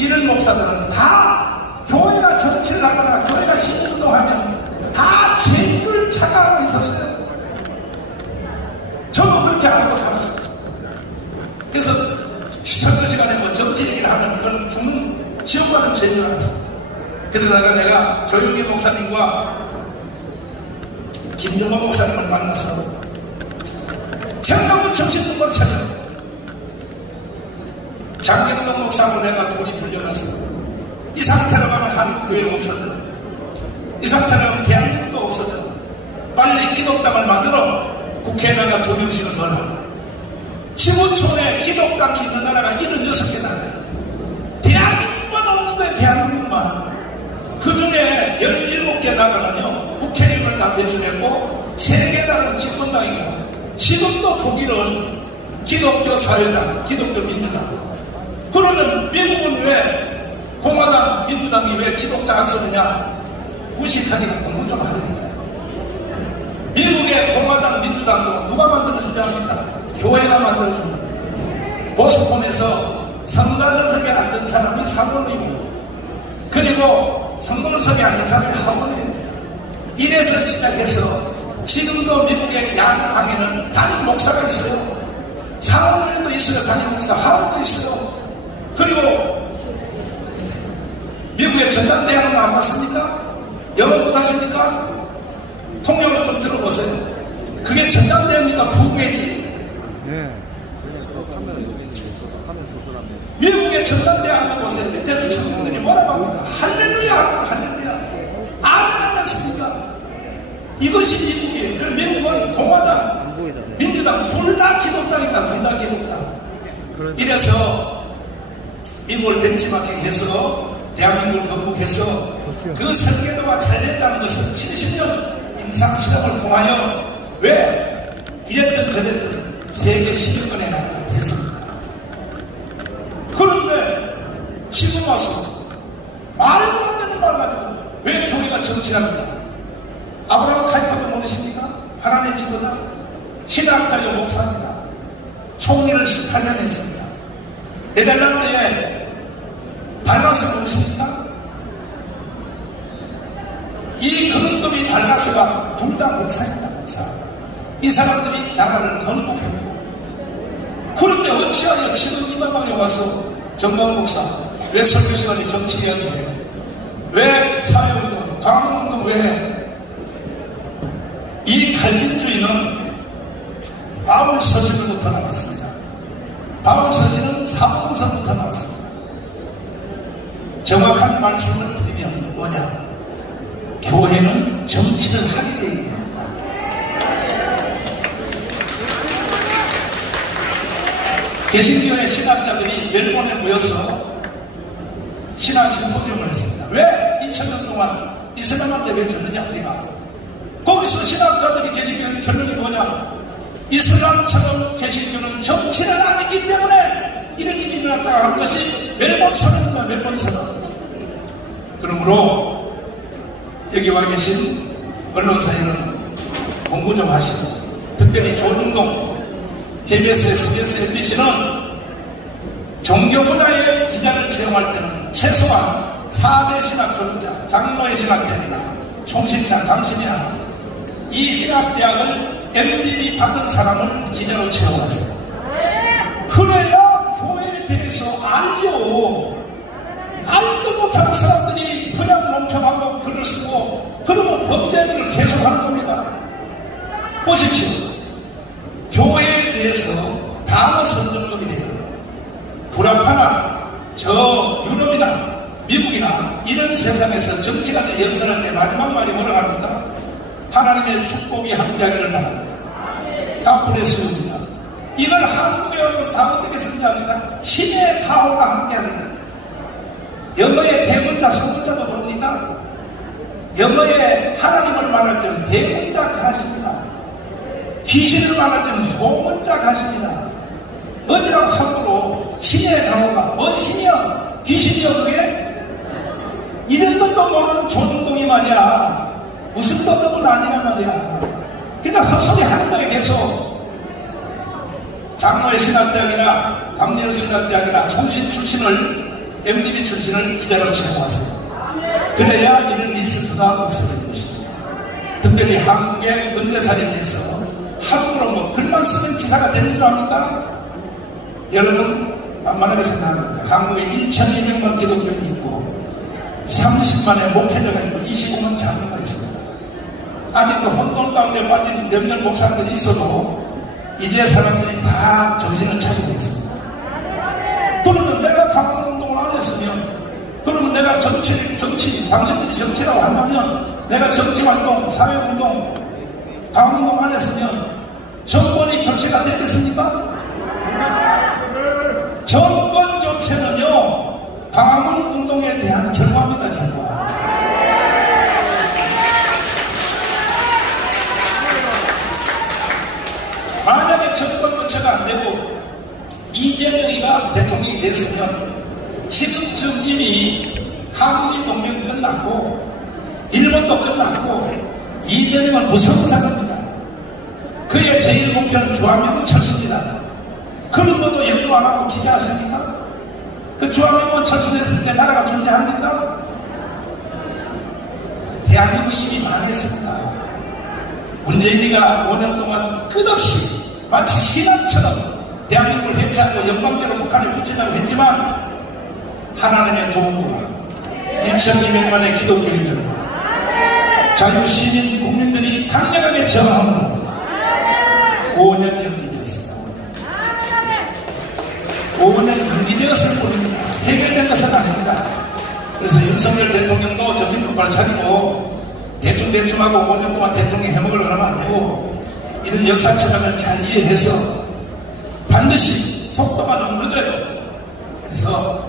이런 목사들은 다 교회가 정치를 하거나 교회가 신운동하면 다 죄줄 착각하고 있었어요. 저도 그렇게 알고 살았어요. 그래서 설교 시간에 뭐 정치 얘기를 하면 이건 죽는 지옥 가는 죄인 줄 알았어요. 그러다가 내가 조용기 목사님과 김정호 목사님을 만나서 정말 정신등록을 찾아요. 장경동 목사하고 내가 둘이 불려놨어. 이 상태로 가면 한국 교회가 없어져. 이 상태로 가면 대한민국도 없어져. 빨리 기독당을 만들어 국회에다가 2명씩을 넣어라. 15촌에 기독당이 있는 나라가 76개 나라야. 대한민국만 없는 거야. 대한민국만. 그 중에 17개 나라는요 국회의원을 다 배출했고 3개 나라는 집권당이고 지금도 독일은 기독교 사회당, 기독교 민주당. 그러면 미국은 왜 공화당, 민주당이 왜 기독자 안 쓰느냐? 무식하니까 공부 좀 하려니까요. 미국의 공화당, 민주당도 누가 만들어준지 압니까? 교회가 만들어준 겁니다. 보스턴에서 성가전석에 앉은 사람이 사모님이고 그리고 성공석에 앉은 사람이 하원입니다. 이래서 시작해서 지금도 미국의 양당에는 담임 목사가 있어요. 상원에도 있어요. 담임 목사, 하원도 있어요. 그리고 미국의 전당대회는 안 봤습니까? 영어 못하십니까? 통역으로 좀 들어보세요. 그게 전당대회입니까? 부계지. 미국의 전당대회 한번 보세요. 밑에서 청년들이 뭐라고 합니까? 할렐루야, 할렐루야. 아멘 안 하십니까? 이것이 미국이에요. 미국은 공화당, 민주당 둘 다 기독당이다. 둘 다 기독당. 이래서 미국을 벤치마킹해서 대한민국을 건국해서 그 설계도가 잘 됐다는 것은 70년 임상실험을 통하여 왜 이랬든 저랬든 세계 10위권에 나라가 됐습니다. 그런데 지금 와서 말도 안 되는 말 가지고 왜 교회가 정치합니다. 아브라함 칼퍼도 모르십니까? 하나님의 지도자 신학자요 목사입니다. 총리를 18년 했습니다. 네덜란드에 달라스 모르십니까? 이 그릇돔이 달라스가 둘 다 목사입니다. 목사. 이 사람들이 나라를 건국했고 그런데 어찌하여 지금 이 마당에 와서 정광훈 목사 왜 설교 시간에 정치 이야기해요? 왜 사회운동, 광운동 왜 해? 이 칼빈주의는 바울 서신으로부터 나왔습니다. 바울 서신은 사복음서부터 나왔습니다. 정확한 말씀을 드리면 뭐냐? 교회는 정치를 하게 되어 있습니다. 개신교회 신학자들이 멜본에 모여서 신학 심포지움을 했습니다. 왜 2000년 동안 이슬람한테 왜 졌느냐 우리가? 거기서 신학자들이 개신교회 결론이 뭐냐? 이슬람처럼 개신교는 정치를 안 했기 때문에 이런 일이 일어났다고 한 것이 멜본 선언입니다. 멜본 선언. 그러므로 여기 와 계신 언론사에는 공부 좀 하시고 특별히 조중동 KBS, SBS, MBC는 종교 분야의 기자를 채용할 때는 최소한 4대 신학 졸업자, 장로의 신학대학이나 총신이나 강신이나 이 신학대학을 MDB 받은 사람을 기자로 채용하세요. 그래야 교회에 대해서 알죠. 알지도 못하는 사람들이 그냥 멍청하고 글을 쓰고 그러면 범죄를 계속하는 겁니다. 보십시오. 교회에 대해서 단어 선정법이 돼요. 불악파나 저 유럽이나 미국이나 이런 세상에서 정치가 연설할 때 마지막 말이 뭐라고 합니까? 하나님의 축복이 함께하기를 바랍니다. 까불에 쓰입니다. 이걸 한국에 오면 다 어떻게 쓰는지 압니까? 신의 가호가 함께하는. 영어의 대문자, 소문자도 모릅니까? 영어의 하나님을 말할 때는 대문자 가십니다. 귀신을 말할 때는 소문자 가십니다. 어디라고 함부로 신의 가호가 뭔 신이여? 귀신이여 그게? 이런 것도 모르는 조중동이 말이야. 무슨 떠들은 아니란 말이야. 그러니까 헛소리 하는 거에 계속. 장로의 신학대학이나 강렬 신학대학이나 총신 출신을 MDB 출신을 기자로 채용하세요. 그래야 이런 리스크가 없어지는 것입니다. 특별히 한국의 근대사에 대해서 함부로 뭐 글만 쓰면 기사가 되는 줄 압니까? 여러분 만만하게 생각합니다. 한국에 1,200만 기독교인이 있고 30만의 목회자가 있고 25만 자녀가 있습니다. 아직도 혼돈 가운데 빠진 몇몇 목사들이 있어도 이제 사람들이 다 정신을 차리고 있습니다. 그러면 내가 강화운동을 안 했으면, 그러면 내가 정치, 당신들이 정치라고 한다면 내가 정치활동, 사회운동, 강화운동 안 했으면 정권이 교체가 되겠습니까? 정권 교체는요, 강화문 운동에 대한 결과입니다, 결과. 만약에 정권 교체가 안 되고 이재명이가 대통령이 됐으면 지금쯤 이미 한미 동맹이 끝났고 일본도 끝났고 이재명은 무성사입니다. 그의 제일 목표는 주한미군 철수입니다. 그런 것도 연구 안 하고 기자하십니까? 그 주한미군 철수됐을 때 나라가 존재합니까? 대한민국이 이미 망했습니다. 문재인이가 5년 동안 끝없이 마치 신앙처럼 대한민국을 해체하고 영광대로 북한을 붙이자고 했지만 하나님의 도움과 1,200만의 기독교인들과 자유시민 국민들이 강력하게 저항함으로 5년 연기되었습니다. 5년 연기되었을 뿐입니다. 해결된 것은 아닙니다. 그래서 윤석열 대통령도 정신 똑바로 차리고 대충하고 5년 동안 대통령 해먹으려고 하면 안 되고 이런 역사처럼을 잘 이해해서 반드시 속도가 너무 늦어요. 그래서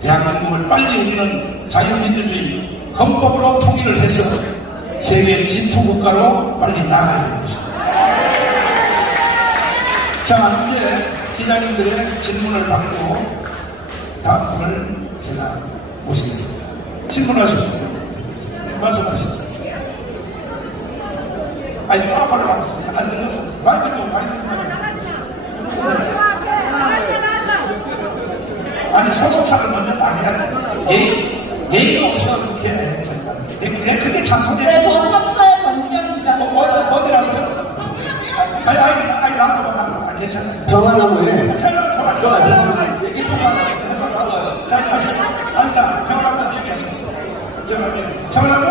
대한민국을 빨리 우리는 자유민주주의 헌법으로 통일을 해서 세계 진투국가로 빨리 나가야 되는 것입니다. 자, 이제 기자님들의 질문을 받고 다음 분을 제가 모시겠습니다. 질문하시면 네, 말씀하시죠. 아니, 앞으로 나오세요. 안 들렸어. 마이크도 많이 쓰면 네. 아니, 소속사를 먼저 말해야 돼. 예의가 없어, 이렇게. 그게 참소재. 네, 더탑사의 권지현 기자입니다. 어디라고요? 아니, 나도 괜찮아요. 평화나무에 평화나무. 이쪽 가서 자, 아니다. 평화나무 얘기했어. 평화나무?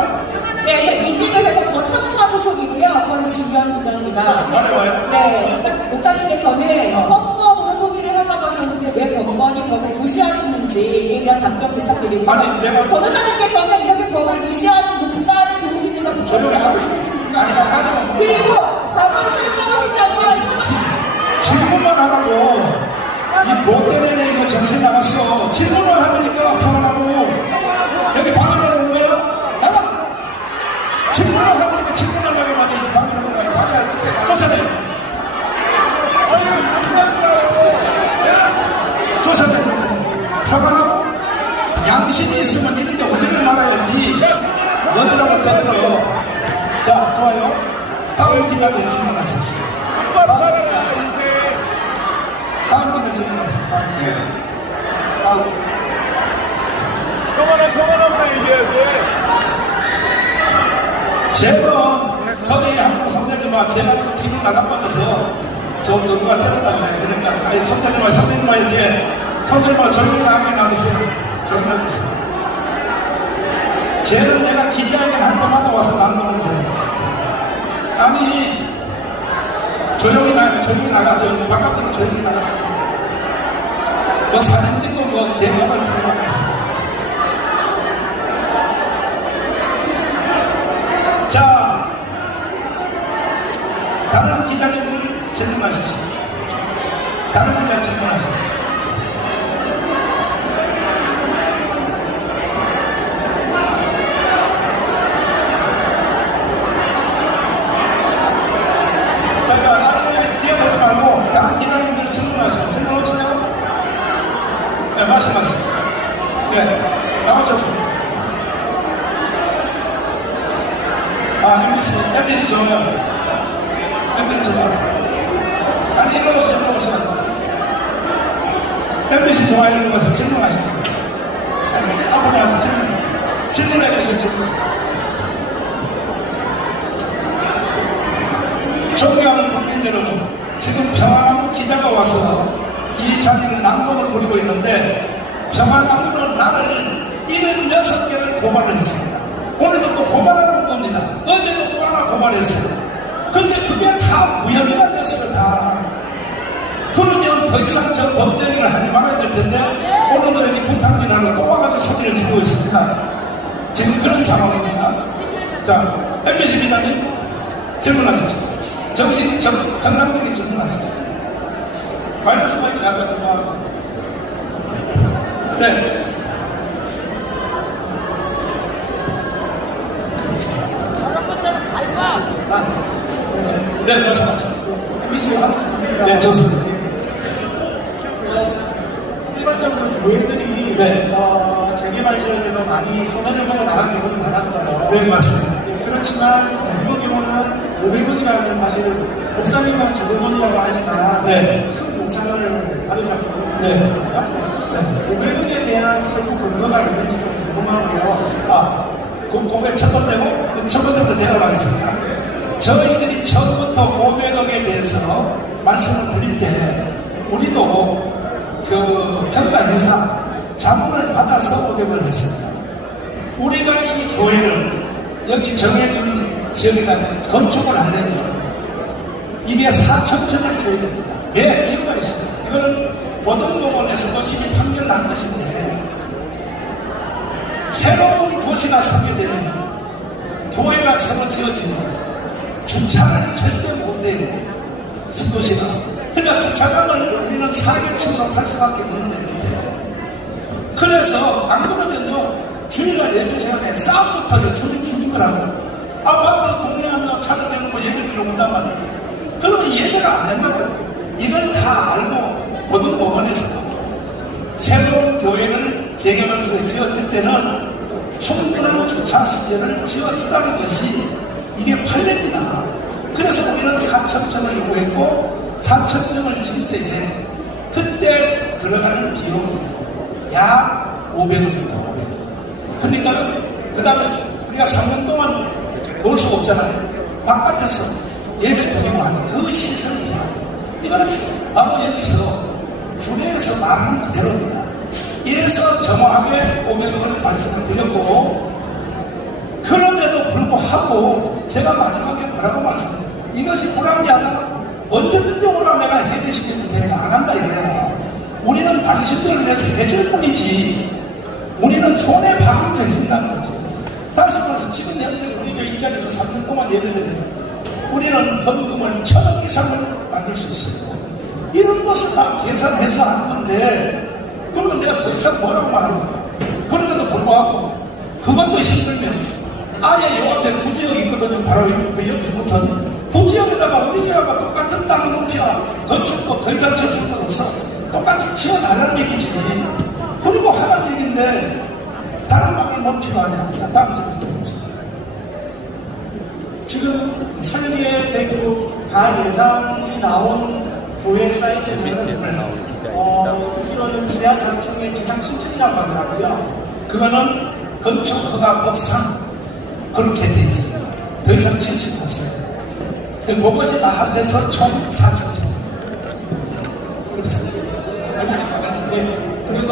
네, 저 이직을해서 더탑사 소속이고요. 저는 지현 기자입니다. 맞아요. 네, 목사님께서는 헌법으로 통일을 하자고 하셨는데 왜 법원이 법을 무시하시는지에 대한 답변 부탁드리고요. 아니, 내가 변호사님께서는 이렇게 법을 무시하는 목사를 동시에 조용히 하고 싶어. 아니, 그리고 과거를 설명하신다면 질문만 하라고. 이 못된 애네 이거 정신 나갔어. 질문을 하니까 평화나무. 여기 방해하는 거예요? 나가! 질문을 하니까 질문하려고 말이 방해하는 거예요. 방해하지. 조사님. 조사님. 평화나무. 양심이 있으면 이런데 오기를 말아야지. 어디라고 떠들어. 자, 좋아요. 다음 기자들 질문하십시오. 다음 기자 질문하십시오. 네. 평화나무나 얘기해야지. 쟤는 거기 한국 성대님아 제가 또 팀을 나가빠져서 저 누가 때렸다 그래. 그러니까 아니 성대님아 이렇게 성대님아 조용히 나가게 놔두세요. 조용히 놔두세요. 쟤는 내가 기자회견 할 때마다 와서 난동을 부려요. 아니 조용히 나가 저 바깥으로 조용히 나가. 뭐 사진 찍고 뭐 개명을 들어가고 있어. 자, 다른 기자님들 질문하십시오. 다른 기자 질문하십시오. 자, 아니, 뛰어보지 말고 다른 기자님들 질문하십시오. 질문 없어요? 네, 말씀하세요. 네, 나오셨습니다. MBC 좋아요. MBC 좋아요. 아니, 일로 오세요. MBC 좋아요. 일로 와서 질문하십니다. 질문해 주십시오. 존경하는 국민 여러분, 지금 평안나무 기자가 와서 이 자리를 낭독을 부리고 있는데 평안나무는 나를 76개를 고발을 했습니다. 오늘도 또 고발하는 겁니다. 어제도 또 하나 고발했어요. 근데 그게 다 무혐의가 됐어요. 다. 그러면 더 이상 저 범죄 행위를 하지 말아야 될 텐데 오늘도 여기 군탕진하러 또 와가지고 소리를 지르고 있습니다. 지금 그런 상황입니다. 자, MBC 기자님 질문하십시오. 정상적인 질문하십시오. 바이러스 마이크 약간 좀 네. 네, 말씀하십시오. 네, 좋습니다. 일반적으로 교회들이 네. 재개발 지역에서 많이 손해를 보고 나간 경우도 많았어요. 네, 맞습니다. 그렇지만 이번 경우는 500원이라는 사실 목사님은 적은 돈이라고 하지만 네. 큰 보상을 받으셨거든요. 네. 500원에 대한 스태프 근거가 있는지 좀 궁금하고요. 그게 첫 번째고, 첫 번째부터 대답하겠습니다. 저희들이 처음부터 500억에 대해서 말씀을 드릴 때, 우리도 그 평가회사 자문을 받아서 500억을 했습니다. 우리가 이 교회를 여기 정해준 지역에다 건축을 하려면 이게 4,000평을 줘야 됩니다. 왜? 이유가 있습니다. 이거는 고등법원에서도 이미 판결난 것인데, 새로운 도시가 설계되면 교회가 새로 지어지면 주차를 절대 못해요. 신도시가. 그러니까 주차장을 우리는 4개층으로 할 수밖에 없는 애인데, 그래서 안 그러면요 주일날 예배 시간에 싸움부터 주민들하고 아파트 동네 하나 차를 대놓고 예배 들어온단 말이에요. 그러면 예배가 안 된다고요. 이걸 다 알고 고등법원에서도 새로운 교회를 재개발소에 지어줄 때는 충분한 주차 시설을 지어주라는 것이 이게 판례입니다. 그래서 우리는 4,000평을 요구했고 4,000평을 지을 때에 그때 들어가는 비용이 약 500원입니다. 500원. 그러니까 그 다음에 우리가 3년 동안 놀 수 없잖아요. 바깥에서 예배 드리고 하는 그 시설이야. 이거는 바로 여기서 교회에서 말하는 그대로입니다. 이래서 정확하게 500원을 말씀을 드렸고, 그럼에도 불구하고 제가 마지막에 뭐라고 말씀드렸어요? 이것이 불합리하다. 언제든지 오라 내가 해제시키면 내가 안 한다 이거야. 우리는 당신들을 위해서 해줄 뿐이지 우리는 손해배상도 해준다는 거지. 다시 말해서 지금 현재 우리가 이 자리에서 3년 동안 예배드리면 우리는 헌금을 1,000억 이상을 만들 수 있어요. 이런 것을 다 계산해서 하는 건데, 그러면 내가 더 이상 뭐라고 말합니까? 그럼에도 불구하고 그것도 힘들면 아예 요 앞에 구지역이 있거든요. 바로 옆에 붙은 구지역에다가 우리 교회가 똑같은 땅 높이와 건축도 더 이상 지어줄 것 없어. 똑같이 지어달라는 얘기지. 그리고 하는 얘기인데 다른 방을 못 필요하냐. 다음 질문 드리겠습니다. 지금 설계 되고 다 예산이 나온 교회 사이트에는 듣기로는 지하 3층의 지상 7층이라고 하더라고요. 그거는 건축허가법상 그렇게 되어 있습니다. 더 이상 7층 없어요. 그것이 다 합해서 총 4,000평입니다. 그렇습니다. 그래서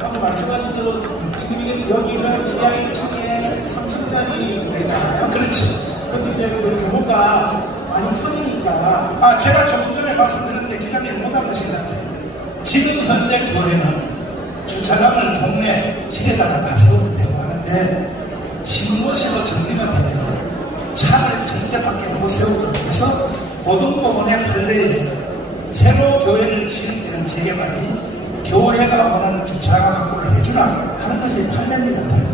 방금 말씀하신 대로 지금 이게 여기는 지하 1층에 3층짜리 되잖아요. 그렇죠. 그런데 이제 그 규모가 많이 커지니까 제가 조금 전에 말씀드렸는데 기자님 못 알아보신 것 같아요. 지금 현재 교회는 주차장을 동네 길에다가 다 세워도 되고 하는데 신도시로 정리가 되면 차를 절대 밖에 못 세우도록 해서 고등법원의 판례에 새로 교회를 지을 때는 재개발이 교회가 원하는 주차장 확보를 해주라 하는 것이 판례입니다. 판례.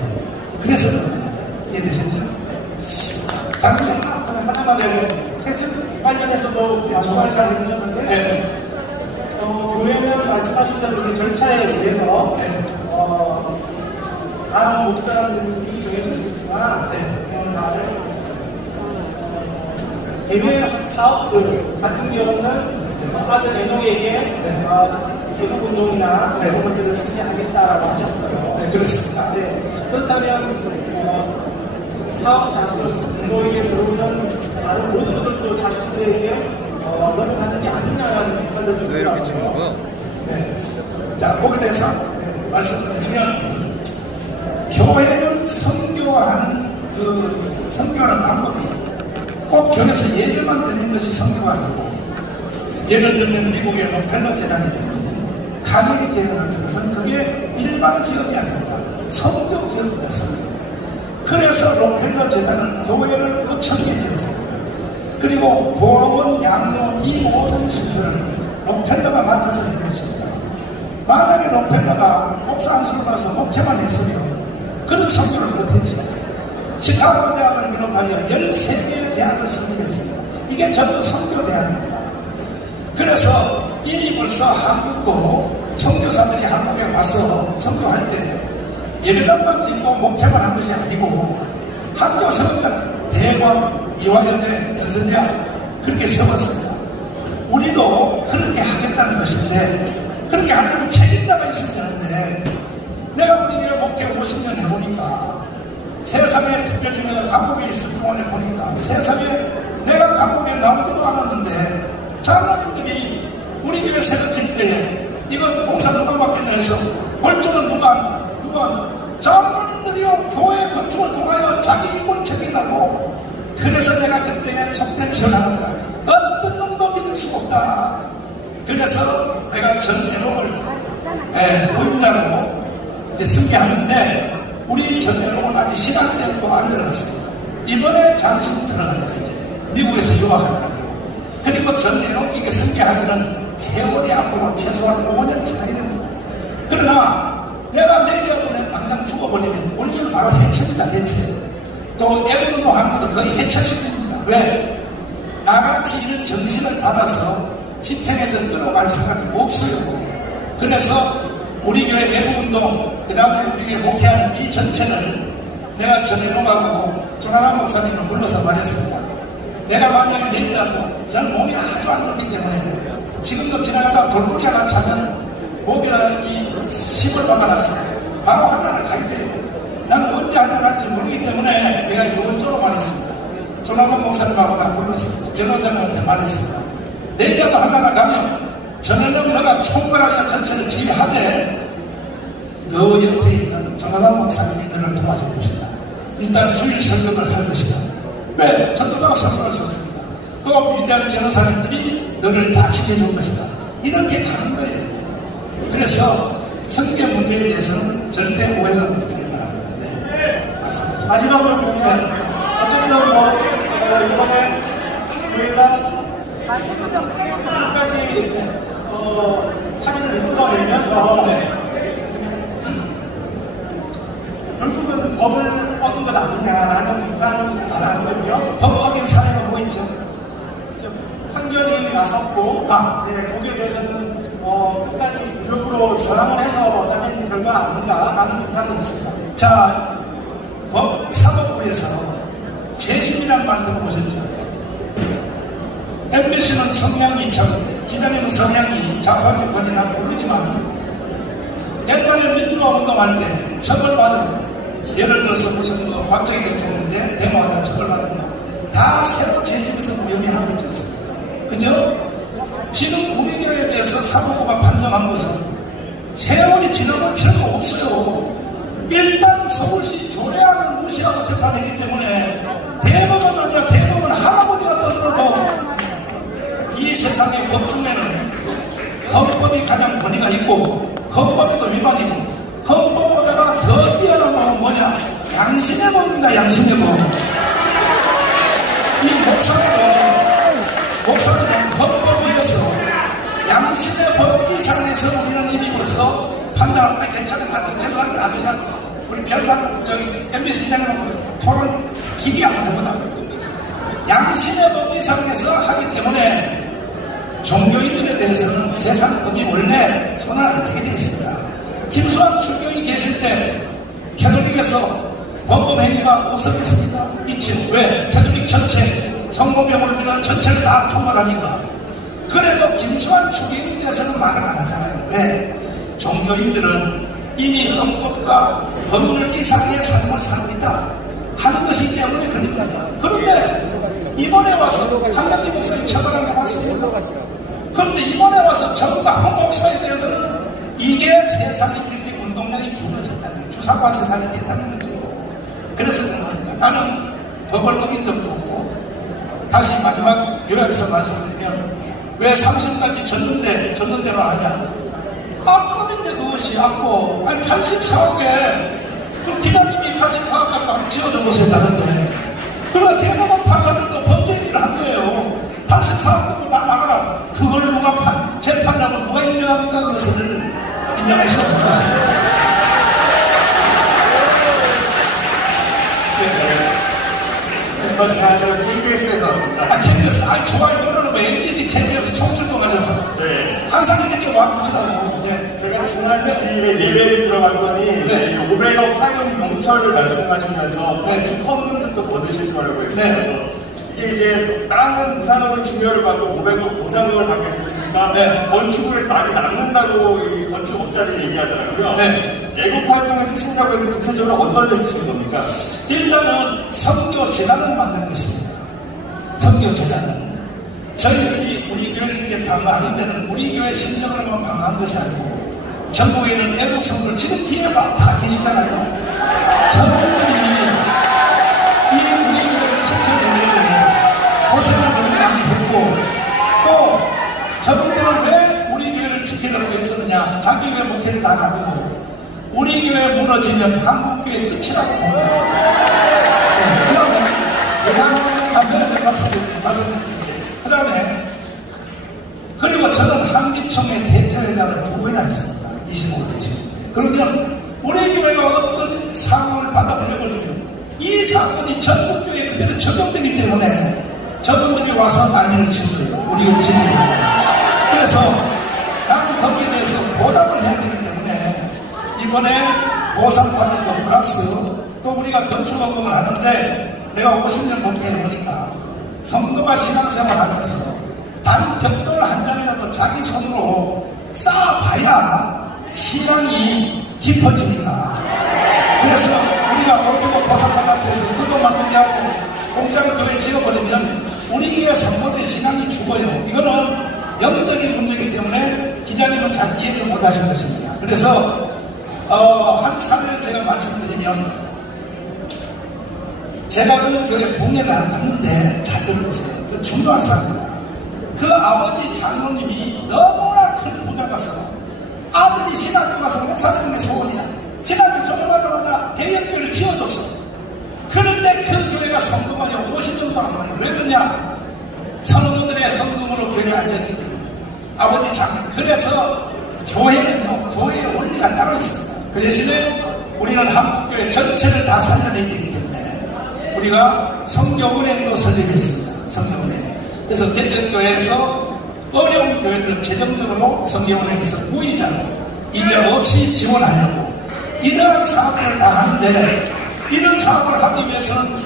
그래서 그런 겁니다. 이해되셨죠? 네. 당장 하나만 되면 세습 관련해서도 조사를 잘 해주셨는데 네. 교회는 말씀하신 대로 이제 절차에 의해서 다른 목사들이 정해주시겠지만 대외 사업들 같은 경우는 아들 애동에게 개국운동이나 네. 그런 것들을 쓰게 하겠다라고 하셨어요. 네, 그렇습니다. 네, 그렇다면 사업자들, 운동에게 들어오는 다른 모든 분들도 자식들에게 넘어가는 게 아니냐라는 비판들도 있더라고요. 네. 자, 거기에 대해서 말씀드리면, 교회는 선교하는 선교하는 방법이 꼭 교회에서 예배만 드리는 것이 선교가 아니고, 예를 들면 미국의 록펠러 재단이 되는지, 가톨릭 교회 같은 것은 그게 일반 기업이 아닙니다. 선교 기업입니다, 선교. 그래서 록펠러 재단은 교회를 5,000개 지었습니다. 그리고 고아원, 양로원 이 모든 시설을 록펠러가 맡아서 한 것입니다. 만약에 록펠러가 목사 안수로 가서 목회만 했으면 그런 선교를 못했죠. 시카고 대학을 비롯하여 13개의 대학을 설립했습니다. 이게 전부 선교 대학입니다. 그래서 이미 벌써 한국도 선교사들이 한국에 와서 선교할 때 예배당만 짓고 목회만 한 것이 아니고 학교 세웠잖아요. 대관, 이화여대, 연세대학 그렇게 세웠습니다. 우리도 그렇게 하겠다는 것인데 그렇게 하려면 책임자가 있어야 되는데 내가 우리 교회 목회 50년 해보니까 세상에 특별히 내가 감옥에 있을 동안에 보니까 세상에 내가 감옥에 나오지도 않았는데 장로님들이 우리 교회 새로 칠 때 이거 공사 누가 맡겠다 해서 골조는 누가 한다? 장로님들이요 교회 건축을 통하여 자기 이권 책임하고 그래서 내가 그때 속된 표현합니다. 어떤 놈도 믿을 수가 없다. 그래서 내가 전예록을 보임자로 이제 승계하는데 우리 전예록은 아직 신학대학도 안 들어갔습니다. 이번에 잠시 들어갑니다. 이제 미국에서 유학하더라고요. 그리고 전예록 이게 승계하면은 세월이 앞으로 최소한 5년 차이 됩니다. 그러나 내가 내려고 내 당장 죽어버리면 우리는 바로 해체입니다. 해체. 또 애국운동 하는 것도 거의 해체 수준입니다. 왜? 나같이 이런 정신을 받아서 집행해서 끌어갈 생각이 없어요. 그래서 우리 교회 애국운동 그 다음에 우리 교회 목회하는 이 전체를 내가 전해놓고 조나단 목사님을 불러서 말했습니다. 내가 만약에 내리라고 저는 몸이 아주 안 좋기 때문에 지금도 지나가다 돌고리 하나 차면 목에다 이 심을 박아놔서 바로 한나를 가야 돼요. 나는 언제 한나를 할지 모르기 때문에 내가 이것저것 말했습니다. 조나단 목사님하고 다 불렀습니다. 변호사님한테 말했습니다. 내일이라도 한나를 가면 저녁 너가 총괄하여 전체를 지휘하되 너 옆에 있는 조나단 목사님이 너를 도와줄 것이다. 일단 주일 설교를 할 것이다. 왜? 전도자가 설교할 수 없습니다. 또 위대한 변호사님들이 너를 다 지켜줄 것이다. 이렇게 가는 거예요. 그래서 성교 문제에 대해서는 절대 오해가 없기를 바랍니다. 네. 마지막으로 보면 어쨌든 이번에 저희가 끝까지 사진을 이끌어내면서 결국은 법을 어긴 것 아니냐라는 비판은 나왔거든요. 법 어긴 사례가 뭐 있죠? 판결이 나섰고 거기에 대해서는 끝까지 무력으로 저항을 해서 따낸 결과 아닌가라는 비판은 있습니다. 자, 사법부에서 재심이라는 말 들어보셨죠? MBC는 성향이 기자님은 성향이 좌파명판이 난 모르지만 옛날에 민주화 운동할 때 처벌받은 예를 들어서 무슨 박정희 대통령인데 데모하다 처벌받은 거 다 새로 재심에서 무혐의하고 있지 않습니까? 그죠? 지금 우리 교회에 대해서 사법부가 판정한 것은 세월이 지나볼 필요가 없어요. 일단 서울시 조례안을 무시하고 재판했기 때문에 대법원 아니라 대법원 할아버지가 떠들어도 이 세상의 법 중에는 헌법이 가장 권위가 있고 헌법에도 위반이고 헌법보다가 더 뛰어난 법은 뭐냐? 양심의 법입니다. 양심의 법. 이 목사들은 헌법 위에서 양심의 법 이상에서 우리는 이미 벌써 판단할 때 괜찮은 것 같아요. 변호사님 나누자. 우리 변호사님 MBC 기자님하고 토론 길이 안 되보다 양심의 법 이상에서 하기 때문에 종교인들에 대해서는 세상 법이 원래 손을 안 대게 되어 있습니다. 김수환 출교인이 계실 때 캐톨릭에서 범법 행위가 없었겠습니까? 있죠. 왜? 캐톨릭 전체 성모병을 믿는 전체를 다 총괄하니까. 그래도 김수환 추기인에 대해서는 말을 안 하잖아요. 왜? 종교인들은 이미 헌법과 법률 이상의 삶을 살고 있다 하는 것이기 때문에 그런 겁니다. 그런데 이번에 와서 한강기 목사님 처벌한 거 맞습니까? 그런데 이번에 와서 정광훈 목사에 대해서는 이게 세상에 이렇게 운동량이 부러졌다는 거예요. 주사파 세상이 됐다는 거죠. 그래서 그런 겁니다. 나는 법을 어긴 적도 없고, 다시 마지막 요약해서 말씀드리면, 왜 30까지 졌는대로 하냐? 악법인데 그것이 악법. 아니 84억에 그 기자님이 84억 갖고 한번 찍어줘 보세요. 다른데 그러나 대법원 판사들도 범죄인을 한 거예요. 84억 갖고 다 나가라. 그걸 누가 재판하면 누가 인정합니까? 그것을 인정할 수 없는 것입니다. 제가 KBS에서 왔습니다. KBS, 좋아요. 그러는 왜 MBC, KBS 총출동하셔서 네. 항상 이렇게 와주시라고. 네. 제가 지난 주일에 예배를 들어갔더니 네. 500억 상용 병철을 말씀하시면서 네. 건축 헌금도 받으실 거라고 했어요. 네. 이게 이제 땅은 무상으로 증여를 받고 500억 보상금을 받게 됐으니까 네. 건축을 많이 남는다고 이 건축업자들이 얘기하더라고요. 네. 애국 활동에 쓰신다고 했는데 구체적으로 어떤 데 쓰신 겁니까? 일단은 선교 재단을 만든 것입니다. 선교 재단은 저희들이 우리 교회를 이렇게 방어하는 데는 우리 교회 실력으로만 방어한 것이 아니고 전국에 있는 애국 성도들 지금 뒤에 막 다 계시잖아요. 저분들이 이 우리 교회를 지켜내려고 고생을 너무 많이 했고 또 저분들은 왜 우리 교회를 지키려고 했었느냐? 자기 교회 목회를 다 놔두고 우리 교회 무너지면 한국 교회 끝이라고 본 거예요. 그 다음에 담배를 말씀드릴게요. 그 다음에 그리고 저는 한기총의 대표회장을 2번이나 했습니다. 25대 20대. 그러면 우리 교회가 어떤 사고를 받아들여버리면 이 사건이 전국 교회에 그대로 적용되기 때문에 저분들이 와서 난리를 친 거예요. 우리 교회 지키려고. 그래서 나는 거기에 대해서 보답을 해야 되기 때문에 이번에 보상받은 것 플러스 또 우리가 건축헌금을 하는데 내가 50년 목회해보니까 성도가 신앙생활 하면서 단 벽돌 한 장이라도 자기 손으로 쌓아봐야 신앙이 깊어지니까 그래서 우리가 모두가 보상받았대서 그도 만들지 않고 공짜로 교회 지어버리면 우리의 성도의 신앙이 죽어요. 이거는 영적인 문제이기 때문에 기자님은 잘 이해를 못하신 것입니다. 그래서 한 사례를 제가 말씀드리면 제가 어느 교회 봉회를 갔는데 잘 들어보세요. 그 중요한 사람입니다. 그 아버지 장로님이 너무나 큰 부자가서 아들이 신학교 가서 목사님의 소원이야. 신학교 졸업하자마자 대형교회를 지어줬어. 그런데 그 교회가 성공하여 50년 동안 말이야. 왜 그러냐? 성도들의 헌금으로 교회를 앉았기 때문에 아버지 장로. 그래서 교회는요, 교회의 원리가 따로 있습니다. 그 대신에 우리는 한국교회 전체를 다 살려내야 되기 때문에 우리가 성교은행도 설립했습니다. 성교은행. 그래서 개척교회에서 어려운 교회들은 재정적으로 성교은행에서 무이자로 이자 없이 지원하려고 이러한 사업을 다 하는데 이런 사업을 하기 위해서는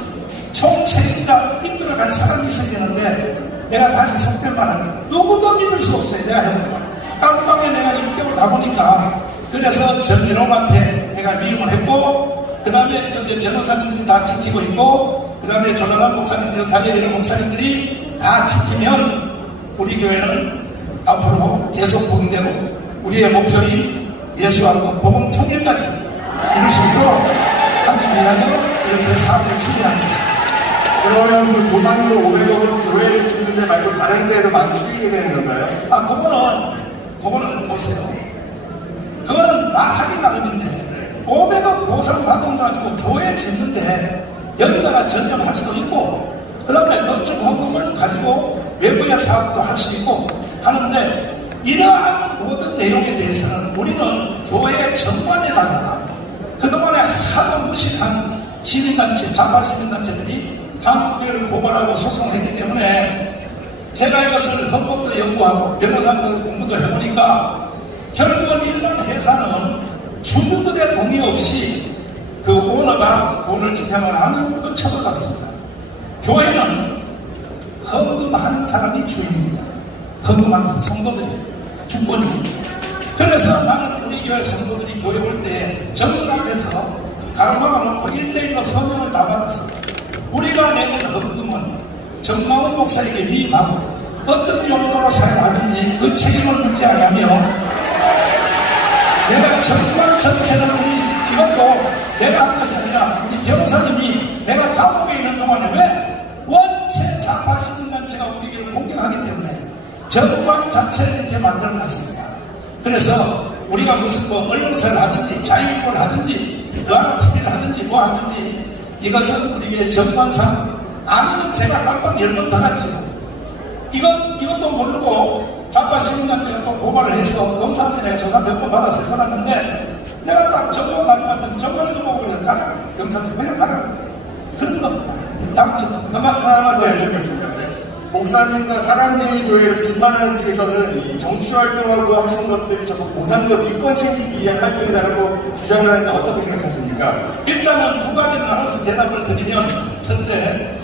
총책임자 인물을 갈 사람이 있어야 되는데 내가 다시 속된 말 하면 누구도 믿을 수 없어요. 내가 해보니까 깜방에 내가 6개월 가보니까 그래서 전민홍한테 내가 미임을 했고 그 다음에 변호사님들이 다 지키고 있고 그 다음에 조나단 목사님들 다니엘 목사님들이 다 지키면 우리 교회는 앞으로 계속 부흥되고 우리의 목표인 예수하고 복음 통일까지 이룰 수 있도록 하기 위하여 이렇게 사업을 추진합니다. 그러면 그 보상으로 500억을 교회를 주는데 말고 다른 데에도 많이 쓰이게 되는 건가요? 그거는 보세요. 그거는 말하기 나름인데 500억 보상 받은 가지고 교회 짓는데 여기다가 전념할 수도 있고 그 다음에 건축 헌금을 가지고 외부의 사업도 할 수 있고 하는데 이러한 모든 내용에 대해서는 우리는 교회 전반에다가 그동안에 하도 무식한 시민단체, 자발시민단체들이 한국교회를 고발하고 소송했기 때문에 제가 이것을 헌법도 연구하고 변호사도 공부도 해보니까 결국은 일반 회사는 주주들의 동의 없이 그 오너가 돈을 집행을 하면 또 처벌받습니다. 교회는 헌금하는 사람이 주인입니다. 헌금하는 성도들이 주권이. 그래서 나는 우리 교회 성도들이 교회 올 때 정락해서 가로막아 놓고 1대1로 서명을 다 받았습니다. 우리가 내는 헌금은 정마훈 목사에게 위임하고 어떤 용도로 사용하든지 그 책임을 묻지 않으며 내가 정말 전체를 이것도 내가 한 것이 아니라 우리 변호사님이 내가 감옥에 있는 동안에 왜 원체 좌파 시민단체가 우리 교회를 공격하기 때문에 정방 자체를 이렇게 만들어놨습니다. 그래서 우리가 무슨 뭐 언론사를 하든지 자유인권을 하든지 여하나 TV를 하든지 뭐 하든지 이것은 우리의 정방상 아니면 제가 깜빡 10번 더 갔죠. 이것도 모르고 좌파 시민단체가 또 고발을 해서 검사한테 내가 조사 몇 번 받아서 받았는데 내가 딱 정보 받았더니 정관이도 보고 그래서 가라. 검사한테 그냥 가라. 그런 겁니다. 당첨. 하나만 더 여쭙겠습니다. 목사님과 사랑제일 교회를 비판하는 측에서는 이 정치활동하고 하시는 것들이 자꾸 보상금 이권 챙기기 위한 활동이다라고 주장을 하는데 어떻게 생각하십니까? 일단은 두 가지 나눠서 대답을 드리면 첫째,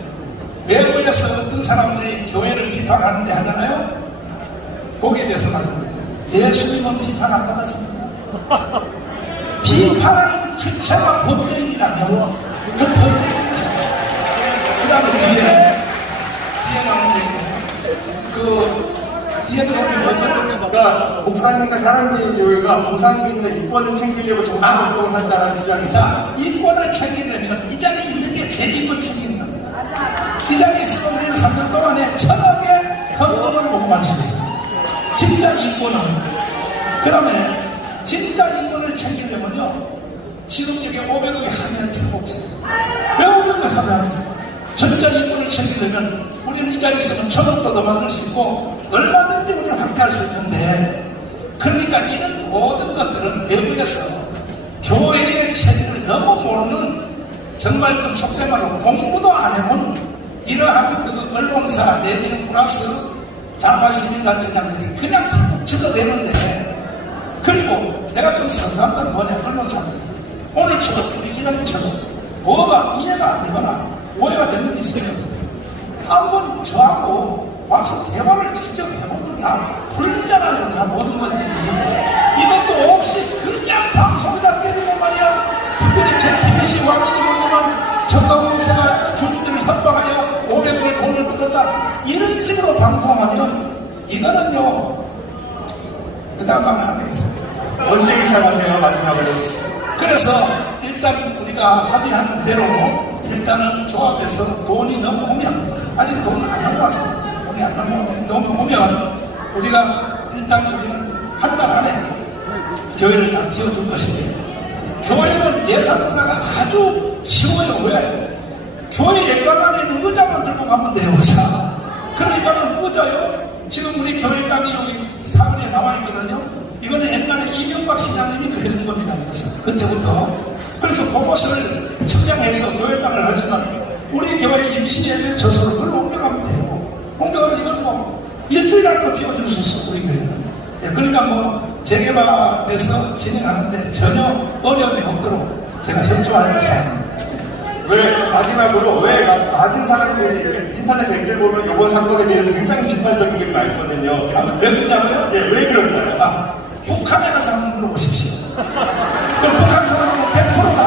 외부에서 어떤 사람들이 교회를 비판하는데 하잖아요. 거기에 대해서 말씀드립니다. 예수님은 비판 안 받았습니다. 비판하는 주체가 법대인이라면 그 법대인입니다. 그 다음에 뒤에 내용이 뭐죠? 그러니까 목사님과 사랑제일 교회가 보상금이나 이권을 챙기려고 정치활동을 한다는 주장이죠. 자, 이권을 챙기려면 이 자리에 있는 게 제 이권 챙기는 겁니다. 이 자리에 있으면 우리는 3년 동안에 1,000억의 헌금을 목표할 수 있습니다. 진짜 이권은. 그 다음에 진짜 이권을 챙기려면요. 지금 여기 500억에 합의할 필요가 없어요. 왜 500억에 합의합니까? 진짜 이권을 챙기려면 우리는 이 자리에 있으면 1,000억도 더 만들 수 있고 얼마든지 우리는 확대할 수 있는데 그러니까 이런 모든 것들은 외부에서 교회의 체질을 너무 모르는 정말 좀 속된 말로 공부도 안 해본 이러한 그 언론사 내지는 플러스 좌파 시민단체장들이 그냥 푹 쳐도되는데 그리고 내가 좀 생소한 건 뭐냐 언론사들이 오늘 쳐도 우리 기자님 쳐도 뭐가 이해가 안 되거나 오해가 되는 게 있으면 한번 저하고 와서 대화를 직접 해보면 다 풀리잖아요. 다 모든 것들이. 이것도 없이 그냥 방송에다 때리고 말이야. 특별히 JTBC 왕년이 보면 정강훈 목사가 주민들을 협박하여 500억을 돈을 뜯었다. 이런 식으로 방송하면 이거는요. 그 다음 말은 안 하겠습니다. 언제 기사하세요 마지막으로? 그래서 일단 우리가 합의한 그대로 일단은 조합해서 돈이 넘어오면 아직 돈을 안 넘어왔어요. 돈이 안 넘어오면 우리가 일단 우리는 한 달 안에 교회를 다 키워줄 것인데 교회는 예산보다가 아주 쉬워요. 왜? 교회 예산안에 있는 의자만 들고 가면 돼요. 의자. 그러니까는 의자요. 지금 우리 교회 땅이 여기 사거리에 나와 있거든요. 이거는 옛날에 이명박 시장님이 그려준 겁니다. 이것은 그때부터. 그래서 그것을 측량해서 교회 땅을 하지만 우리 교회 임시예배 저소를 그걸로 옮겨가면 돼요. 옮겨가면 이건 뭐 일주일 안에도 비워줄 수 있어 우리 교회는. 예, 그러니까 뭐 재개발해서 진행하는데 전혀 어려움이 없도록 제가 협조할 사항입니다. 왜 마지막으로 왜 많은 사람들이 인터넷 댓글 보면 이번 사건에 대해서 굉장히 비판적인 게 많거든요. 왜 그러냐고요? 예, 왜 그런가요? 북한에 가서 한번 물어보십시오. 그럼 북한 사람은 100%다.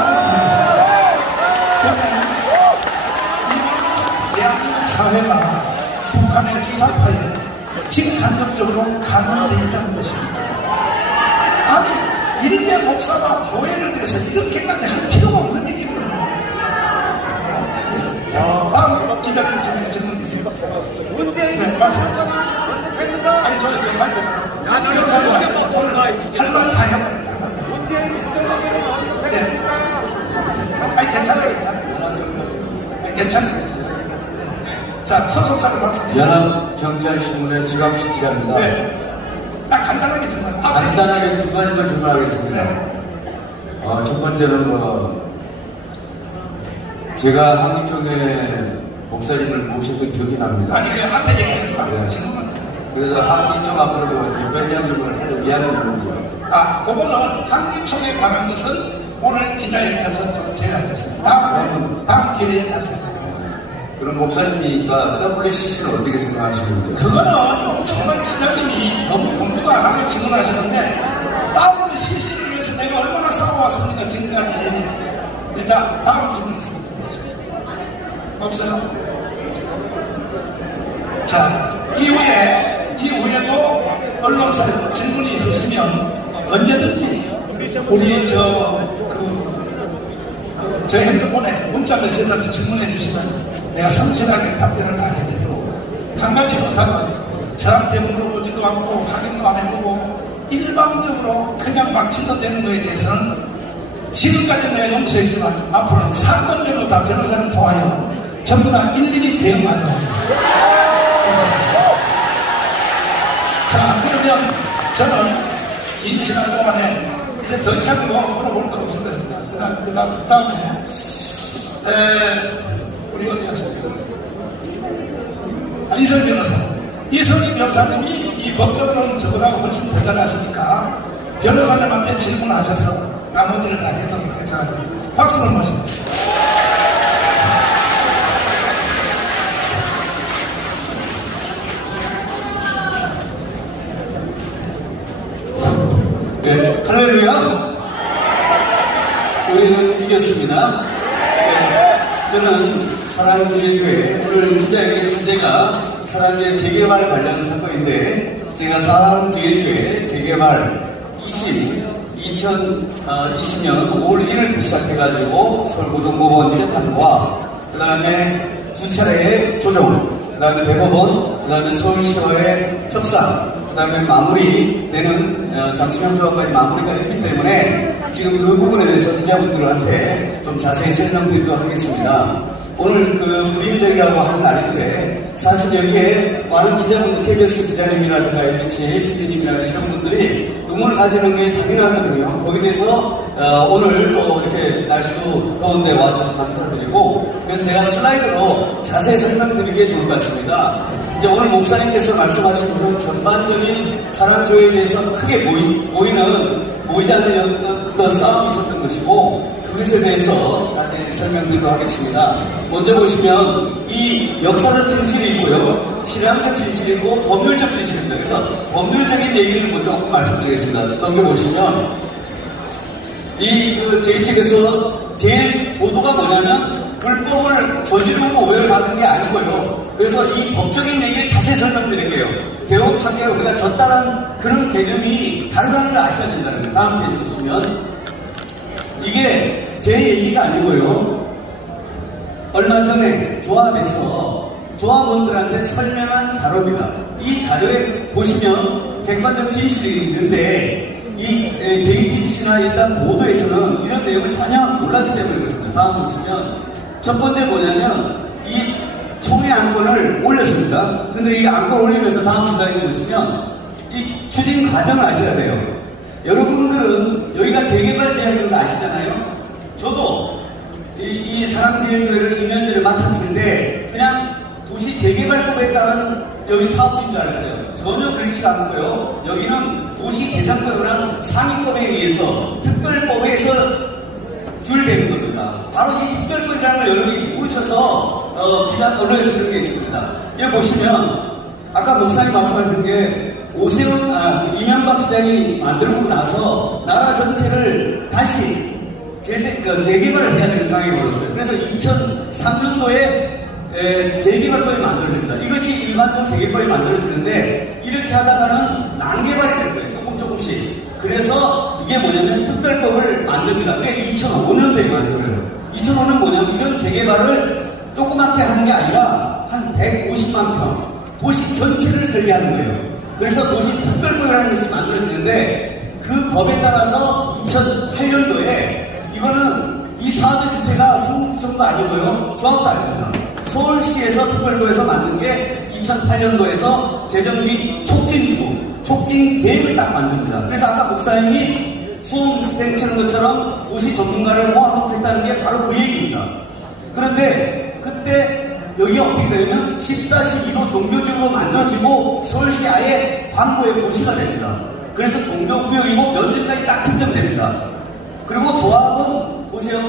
대한민국 사회가 북한의 주사파에 직간접적으로 감염되어 있다는 것입니다. 아니, 일개 목사가 교회를 위해서 이렇게까지 할 필요가 없는 얘기거든요. 네. 자, 다음 기자님 중에 질문 있습니까? 네, 말씀하세요. 아니, 저 말고. 할말 다 해봐요. 네. 아니, 괜찮아요. 괜찮아요. 자, 소속사를 말씀드립니다. 연합경찰신문의 지갑식 기자입니다. 네. 딱 간단하게 질문. 간단하게 두 가지만 질문하겠습니다. 네. 첫 번째는 제가 하기총회 목사님을 모셨던 기억이 납니다. 아니, 그 앞에 얘기하지 말고 네. 질문만 드려요. 그래서 하기총 앞으로 대표회장님을 하는 이야기를 먼저. 그거는 한기총에 관한 것은 오늘 기자회견에서 좀 제안했습니다. 다음 기회에 다시 하겠습니다. 그럼 목사님이니까 WCC는 어떻게 생각하시는지? 그거는 정말 기자님이 너무 공부가 안 하고 질문하시는데 WCC를 위해서 내가 얼마나 싸워왔습니까 지금까지. 자, 다음 질문 있습니다. 없어요? 자, 이후에도 언론사 질문이 있으시면 언제든지 우리 저 핸드폰에 문자 메시지라도 질문해 주시면 내가 성실하게 답변을 다 해드리고, 한 가지 못하면 저한테 물어보지도 않고 확인도 안 해보고 일방적으로 그냥 막 질러대는 거에 대해서는 지금까지 내가 용서했지만 앞으로는 사건별로 다 변호사를 통하여 전부 다 일일이 대응하도록 하겠습니다. 자, 그러면 저는 긴 시간 동안에 이제 더 이상 물어볼 거 없을 것입니다. 그 다음에 우리 어디 가십니까? 이선 변호사. 이선희 변호사님이 이 법적으로는 저보다 훨씬 더 잘하시니까 변호사님한테 질문하셔서 나머지를 다 해도록 하겠습니다. 박수를 모십니다. 네, 할렐루야. 우리는 이겼습니다. 네, 저는 사랑제일교회, 오늘 기자에게 주제가 사랑제일 재개발 관련 사건인데, 제가 사랑제일교회 재개발 2020년 5월 1일부터 시작해가지고 서울고등법원 재판과 그 다음에 두 차례의 조정, 그 다음에 대법원, 그 다음에 서울시와의 협상, 그 다음에 마무리되는 장충현 조합까지 마무리가 했기 때문에 지금 그 부분에 대해서 기자분들한테 좀 자세히 설명드리도록 하겠습니다. 오늘 그 불임절이라고 하는 날인데 사실 여기에 많은 기자분들, KBS 기자님이라든가 MBC PD님이라든가 이런 분들이 의문을 가지는 게 당연하거든요. 거기에 대해서 오늘 또 이렇게 날씨도 더운데 와주셔서 감사드리고, 그래서 제가 슬라이드로 자세히 설명드리는 게 좋을 것 같습니다. 이제 오늘 목사님께서 말씀하신 그런 전반적인 사랑조회에 대해서 크게 모이지 않는 어떤 싸움이 있었던 것이고, 그것에 대해서 자세히 설명드리도록 하겠습니다. 먼저 보시면 이 역사적 진실이 있고요, 신앙적 진실이 있고 법률적 진실입니다. 그래서 법률적인 얘기를 먼저 말씀드리겠습니다. 넘겨보시면 이 JTBC에서 제일 보도가 뭐냐면 불법을 저지르고 오해를 받는 게 아니고요. 그래서 이 법적인 얘기를 자세히 설명드릴게요. 대법 판결에 우리가 졌다는 그런 개념이 다르다는 걸 아셔야 된다는 거예요. 다음 페이지 보시면 이게 제 얘기가 아니고요. 얼마 전에 조합에서 조합원들한테 설명한 자료입니다. 이 자료에 보시면 객관적 진실이 있는데 이 JTBC나 일단 보도에서는 이런 내용을 전혀 몰랐기 때문에 그렇습니다. 다음 보시면 첫 번째 뭐냐면 이 총회 안건을 올렸습니다. 그런데 이 안건 올리면서 다음 슬라이드 보시면 이 추진 과정을 아셔야 돼요. 여러분들은 여기가 재개발 제약인 거 아시잖아요. 저도 이 사랑제일교회를 2년째를 맡았는데 그냥 도시 재개발법에 따른 여기 사업주인 줄 알았어요. 전혀 그렇지가 않고요. 여기는 도시재산법이라는 상위법에 의해서 특별법에서 규율되는 겁니다. 바로 이 특별법이라는 걸 여러분이 모르셔서 기자 언론에서 그런 게 있습니다. 여기 보시면 아까 목사님 말씀하신 게 이명박 시장이 만들고 나서 나라 전체를 다시 재개발을 해야 되는 상황이 벌어졌어요. 그래서 2003년도에 재개발법이 만들어집니다. 이것이 일반적으로 재개발법이 만들어지는데 이렇게 하다가는 난개발이 될 거예요. 조금씩. 그래서 이게 뭐냐면 특별법을 만듭니다. 그게 2005년도에 만들어요. 2005년 뭐냐면 이런 재개발을 조그맣게 하는 게 아니라 한 150만 평 도시 전체를 설계하는 거예요. 그래서 도시 특별법이라는 것이 만들어지는데 그 법에 따라서 2008년도에 이거는 이 사업의 주체가 서울구청도 아니고요, 조합도 아닙니다. 서울시에서 특별법에서 만든 게 2008년도에서 재정비 촉진이고 촉진 계획을 딱 만듭니다. 그래서 아까 목사님이 수험생 치는 것처럼 도시 전문가를 모아놓고 했다는 게 바로 그 얘기입니다. 그런데 그때 여기가 어떻게 되냐면 10-2로 종교지구로 만들어지고 서울시 아예 반부의 도시가 됩니다. 그래서 종교구역이고 면적까지 딱 특정됩니다. 그리고 조합은 보세요.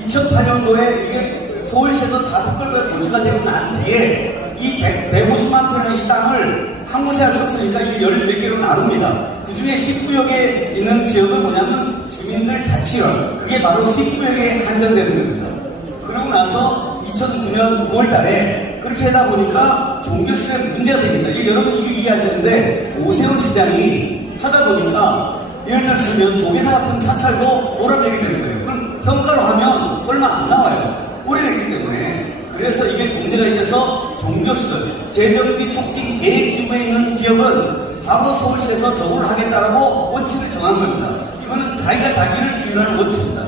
2008년도에 이게 서울시에서 다 특별구역 고지가 되고 난 뒤에 이 150만 평의 이 땅을 한 곳에 할 수 없으니까 이 14개로 개로 나눕니다. 그 중에 10구역에 있는 지역은 뭐냐면 주민들 자치령, 그게 바로 10구역에 한정되는 겁니다. 그러고 나서 2009년 9월 달에 그렇게 하다 보니까 종교시설에 문제가 생깁니다. 이게 여러분이 이해하시는데 오세훈 시장이 하다 보니까 예를 들면 조계사 같은 사찰도 몰아내게 되는 거예요. 그럼 평가로 하면 얼마 안 나와요. 오래됐기 때문에. 그래서 이게 문제가 있어서 종교시설, 재정비 촉진 계획지구에 있는 지역은 바로 서울시에서 저거를 하겠다라고 원칙을 정한 겁니다. 이거는 자기가 자기를 주인하는 원칙입니다.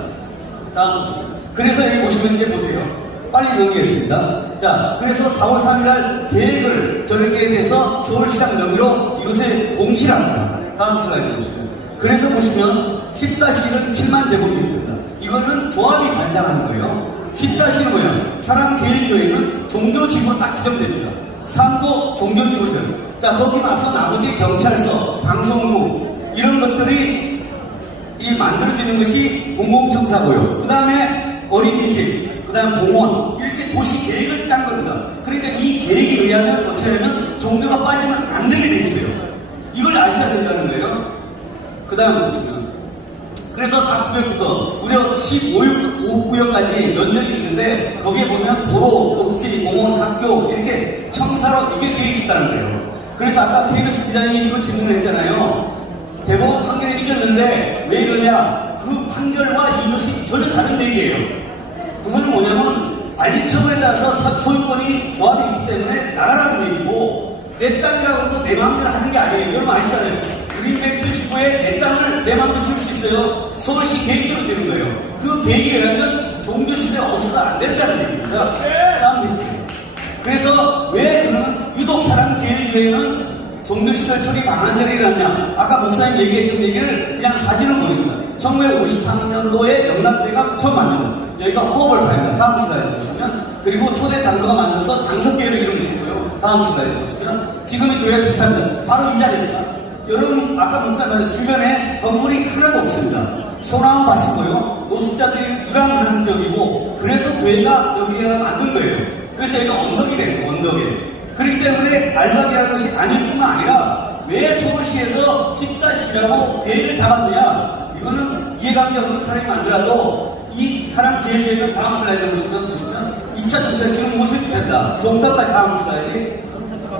다음 보시죠. 그래서 여기 보시면 이제 보세요. 빨리 넘기겠습니다. 자, 그래서 4월 3일날 계획을 저렇게 돼서 서울시장 명의로 이것을 공시를 합니다. 다음 슬라이드 보시면. 그래서 보시면 10-1은 7만 제곱미터입니다. 이거는 조합이 관장하는 거예요. 10-1은 뭐야? 사랑제일교회는 종교지구로 딱 지정됩니다. 3도 종교지구죠. 자, 거기 나서 나머지 경찰서, 방송국 이런 것들이 이 만들어지는 것이 공공청사고요. 그 다음에 어린이집, 그 다음에 공원 이렇게 도시 계획을 짠 겁니다. 그러니까 이 계획에 의하면 어떻게 하면 종교가 빠지면 안 되게 돼 있어요. 이걸 아셔야 된다는 거예요. 그 다음 보시면 그래서 각 구역부터 무려 15구역까지 면적이 있는데 거기에 보면 도로, 녹지, 공원, 학교 이렇게 청사로 이게 되어 있다는 거예요. 그래서 아까 KBS 기자님이 그 질문을 했잖아요. 대법원 판결에 이겼는데 왜 이러냐? 그 판결과 이것이 전혀 다른 얘기예요. 그거는 뭐냐면 관리처분에 따라서 소유권이 조합이 있기 때문에 나가라는 얘기고 내 땅이라고 해서 내 마음대로 하는 게 아니에요. 여러분 아시잖아요. 그린벨트 지구에 내 땅을 내 마음대로 줄 수 있어요. 서울시 계획대로 주는 거예요. 그 계획에 의하면 종교시설이 없어도 안 된다는 얘기입니다. 다음 보십시오. 그래서 왜 그러면 유독 사랑제일교회는 종교시설 처리 방안제를 일어났냐? 아까 목사님 얘기했던 얘기를 그냥 사진을 보입니다. 1953년도에 영락대가 처음 만든 거. 여기가 허업을 발견. 다음 슬라이드 보시면. 그리고 초대 장로가 만들어서 장석교회를 이루어지고요. 다음 슬라이드 보시면. 지금의 교회가 비슷합니다. 바로 이 자리입니다. 여러분, 아까 목사님 주변에 건물이 하나도 없습니다. 소나무 밭이고요. 노숙자들이 유랑하는 지역이고, 그래서 교회가 여기에 만든 거예요. 그래서 여기가 언덕이 되는 거예요, 언덕에. 그렇기 때문에 알박이라는 것이 아닐 뿐만 아니라 왜 서울시에서 10-10이라고 계획을 잡았느냐? 이거는 이해관계 없는 사람이 만들어도 이 사람 계획을 다음 슬라이드 보시면 2차 정책 지금 모습이 된다. 종탑까지 다음 슬라이드.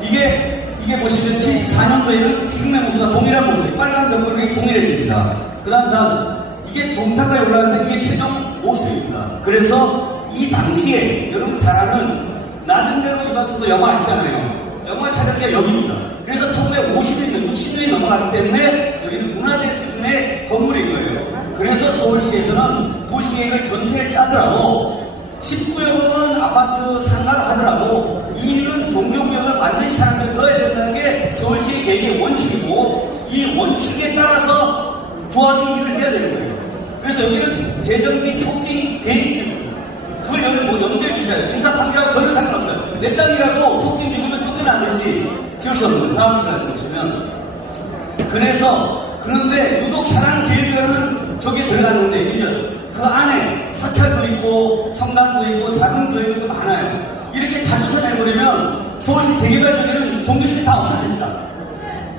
이게 보시면 74년도에는 지금의 모습과 동일한 모습이 빨간 벽돌이 동일해집니다. 그 다음 이게 종탑까지 올라가는데 이게 최종 모습입니다. 그래서 이 당시에 여러분 잘 아는 낮은 데로 이가서도 영화 아시잖아요. 영화 촬영기가 여기입니다. 그래서 1950년, 60년이 넘어가기 때문에 여기는 문화재 수준의 건물인 거예요. 그래서 서울시에서는 도시계획을 전체를 짜더라도 10구역은 아파트 상가로 하더라도 이는 종교구역을 반드시 사람들 넣어야 된다는 게 서울시 계획의 원칙이고 이 원칙에 따라서 조합이 일을 해야 되는 거예요. 그래서 여기는 재정비 촉진 계획지구 그걸 여기 뭐 염두에 주셔야 돼요. 인사판결하고 전혀 상관없어요. 내 땅이라도 촉진지구면 쫓겨나듯이 지을 수 없는 거예요. 다음 슬라이드 보시면. 그런데 유독 사랑제일교회는 저기에 들어갔는데 그 안에 사찰도 있고 성당도 있고 작은 교회들도 많아요. 이렇게 다 쫓아내버리면 서울시 재개발적에는 종교시설이 다 없어집니다.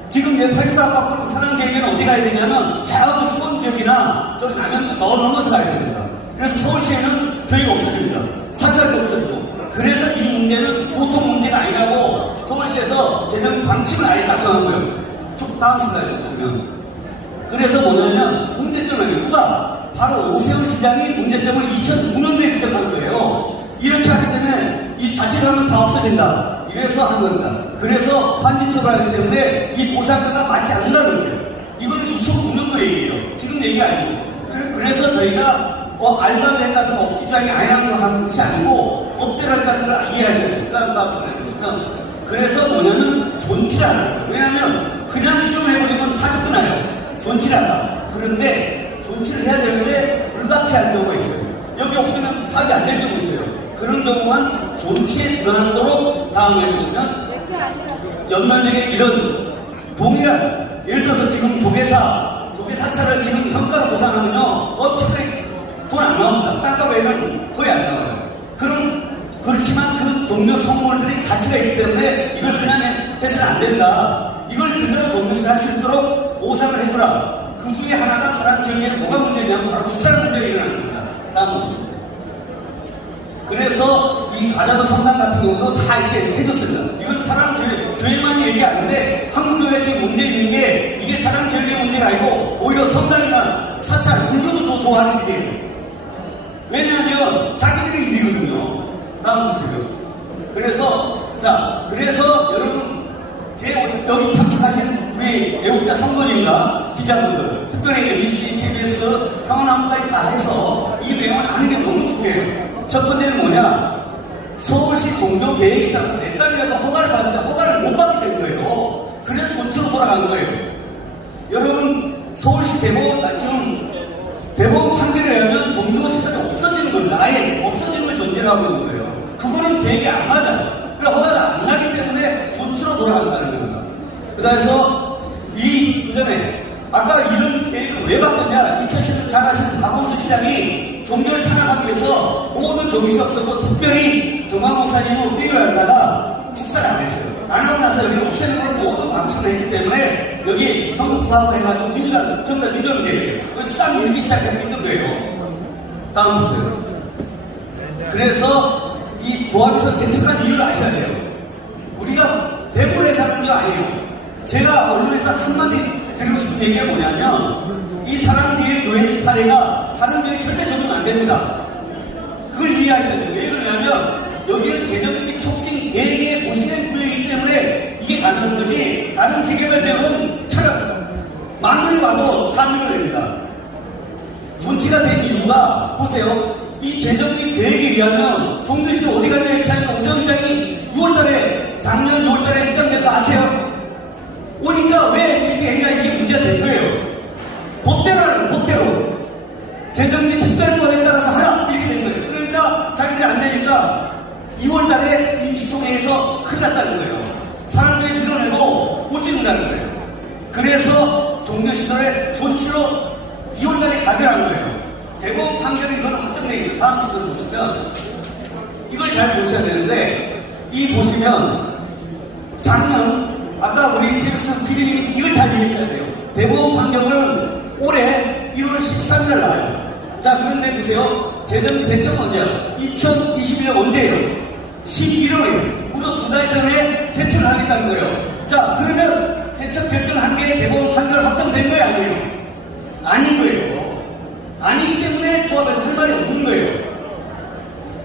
지금 얘 84박 사랑제일교회는 어디 가야 되냐면 자그 수원지역이나 저기 남양주 더 넘어서 가야 됩니다. 그래서 서울시에는 교회가 없어집니다. 사찰도 없어지고. 그래서 이 문제는 보통 문제가 아니라고 서울시에서 재정 방침을 아예 작성한 거예요. 쭉 다음 슬라이드 보시면. 그래서 뭐냐면 문제점을 누가 바로 오세훈 시장이 문제점을 2009년도에 지적한 거예요. 이렇게 하기 때문에 이 자치령은 다 없어진다. 이래서 한 겁니다. 그래서 판지 처벌하기 때문에 이 보상가가 맞지 않는다는 거예요. 이거는 2009년도 얘기예요. 지금 얘기 아니고. 그래서 저희가 알도 안 된다는 억지주장이 아니라는 거 하는 것이 아니고 법대로 한다는 걸 이해하셔야 돼요. 다음 슬라이드 보시면. 그래서 뭐냐면 존치를 하는 거예요. 왜냐하면 그냥 수용해버리면 다 접근해요. 존치를 한다. 그런데 존치를 해야 되는데 불가피할 경우가 있어요. 여기 없으면 사기 안 될 경우 있어요. 그런 경우만 존치에 들어가도록 다음에 보시면 연면적인 이런 동일한 예를 들어서 지금 조계사찰을 지금 평가로 보상하면요 엄청나게 돈 안 나옵니다. 땅값 외에는 거의 안 나와요. 그럼 그렇지만 그 종교 성물들이 가치가 있기 때문에 이걸 그냥 해서는 안 된다. 이걸 그대로 종교시설 할 수 있도록 보상을 해주라. 그 중에 하나가 사람 결례에 뭐가 문제냐면 바로 주차장 문제가 일어나는 겁니다. 라는 것입니다. 그래서 이 가자도 성당 같은 경우도 다 이렇게 해줬습니다. 이건 사람 교회만 얘기 아닌데 한국교회가 지금 문제 있는 게 이게 사람 결례 문제가 아니고 오히려 성당이나 사찰, 불교도 더 좋아하는 일이에요. 왜냐하면 자기들의 일이거든요. 다음 보세요. 그래서 여러분 여기 참석하신 우리 애국자 성도님과 기자분들, 특별히 MBC, KBS, 평안함까지 다 해서 이 내용을 아는 게 너무 중요해요. 첫 번째는 뭐냐? 서울시 종교 계획에 따라서 내 땅이라도 허가를 받는데 허가를 못 받게 된 거예요. 그래서 전체로 돌아간 거예요. 여러분, 서울시 대법원 판결에 의하면 종교시설이 없어지는 겁니다. 아예 없어지는 걸 전제로 하고 있는 거예요. 그거는 계획이 안 맞아요. 그래 허가가 안 나기 때문에 전체로 돌아간다는 겁니다. 그래서 그다음에 아까 이런 계획을 왜 바꿨냐? 2010년 잘 아시는 박원순 시장이 종교를 탄압하기 위해서 모든 종교시설 없었고 특별히 정광 목사님은 회의를 하다가 축사를 안 했어요. 안 하고 나서 여기 없애는 걸 모두 방침을 했기 때문에 여기 성북구하고 해가지고 민주당 전부 다 민주당이에요. 그래서 싹 밀기 시작했던 거예요. 다음 보세요. 그래서 이 조합에서 대책한 이유를 아셔야 돼요. 우리가 대본에 사는 게 아니에요. 제가 언론에서 한마디 드리고 싶은 얘기가 뭐냐면 이 사람 뒤에 교회 사례가 다른 교회에 절대 적용 안 됩니다. 그걸 이해하셔야 돼요. 왜 그러냐면 여기는 재정비 촉진 계획의 보시된 구역이기 때문에 이게 가능한 거지 다른 재개발 지역은 차라리 만들이 와도 다 밀어냅니다. 존치가 된 이유가 보세요. 이 재정비 계획에 의하면 종교시설 어디 갔냐 이렇게 하면 오세훈 시장이 6월달에 작년 6월달에 시작된 거 아세요? 오니까 왜 이렇게 했냐 이게 문제가 된 거예요. 법대로 재정비 특별법에 따라서 하라 이렇게 된 거예요. 그러니까 자기들이 안 되니까 2월달에 임시총회에서 큰일 났다는 거예요. 사람들이 밀어내고 못 짓는다는 거예요. 그래서 종교시설에 존치로 2월달에 가결한 거예요. 대법원 판결이 이걸 확정되어 다음 시절을 보시면 이걸 잘 보셔야 되는데 이 보시면 작년 아까 우리 KBS PD님이 이걸 잘 이해해야 돼요. 대법원 판결은 올해 1월 13일 나와요. 자 그런데 보세요. 재청 언제야? 2021년 언제예요? 11월이에요. 무려 2달 전에 제청을 하겠다는 거예요. 자 그러면 제청 결정을 한 게 대법원 판결 확정된 거예요? 아니에요? 아닌 거예요. 아니기 때문에 조합에서 할 말이 없는 거예요.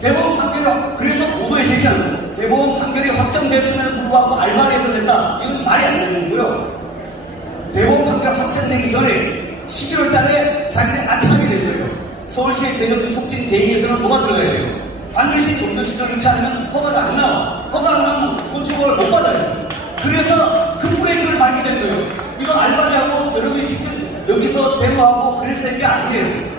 대법원 판결이 그래서 보도에 제기한 대법원 판결이 확정됐음에도 불구하고 알바리에서 됐다. 이건 말이 안 되는 거고요. 대법원 판결 확정되기 전에 11월 달에 자기들이 아차하게 된 거예요. 서울시의 재정비 촉진 대의에서는 뭐가 들어가야 돼요? 반드시 종교시설을 넣지 않으면 허가가 안 나와. 허가 안 나오면 건축허가를 못 받아요. 그래서 그 브레이크를 밟게 된 거예요. 이거 알바리하고 여러분이 직접 여기서 데모하고 그랬던 게 아니에요.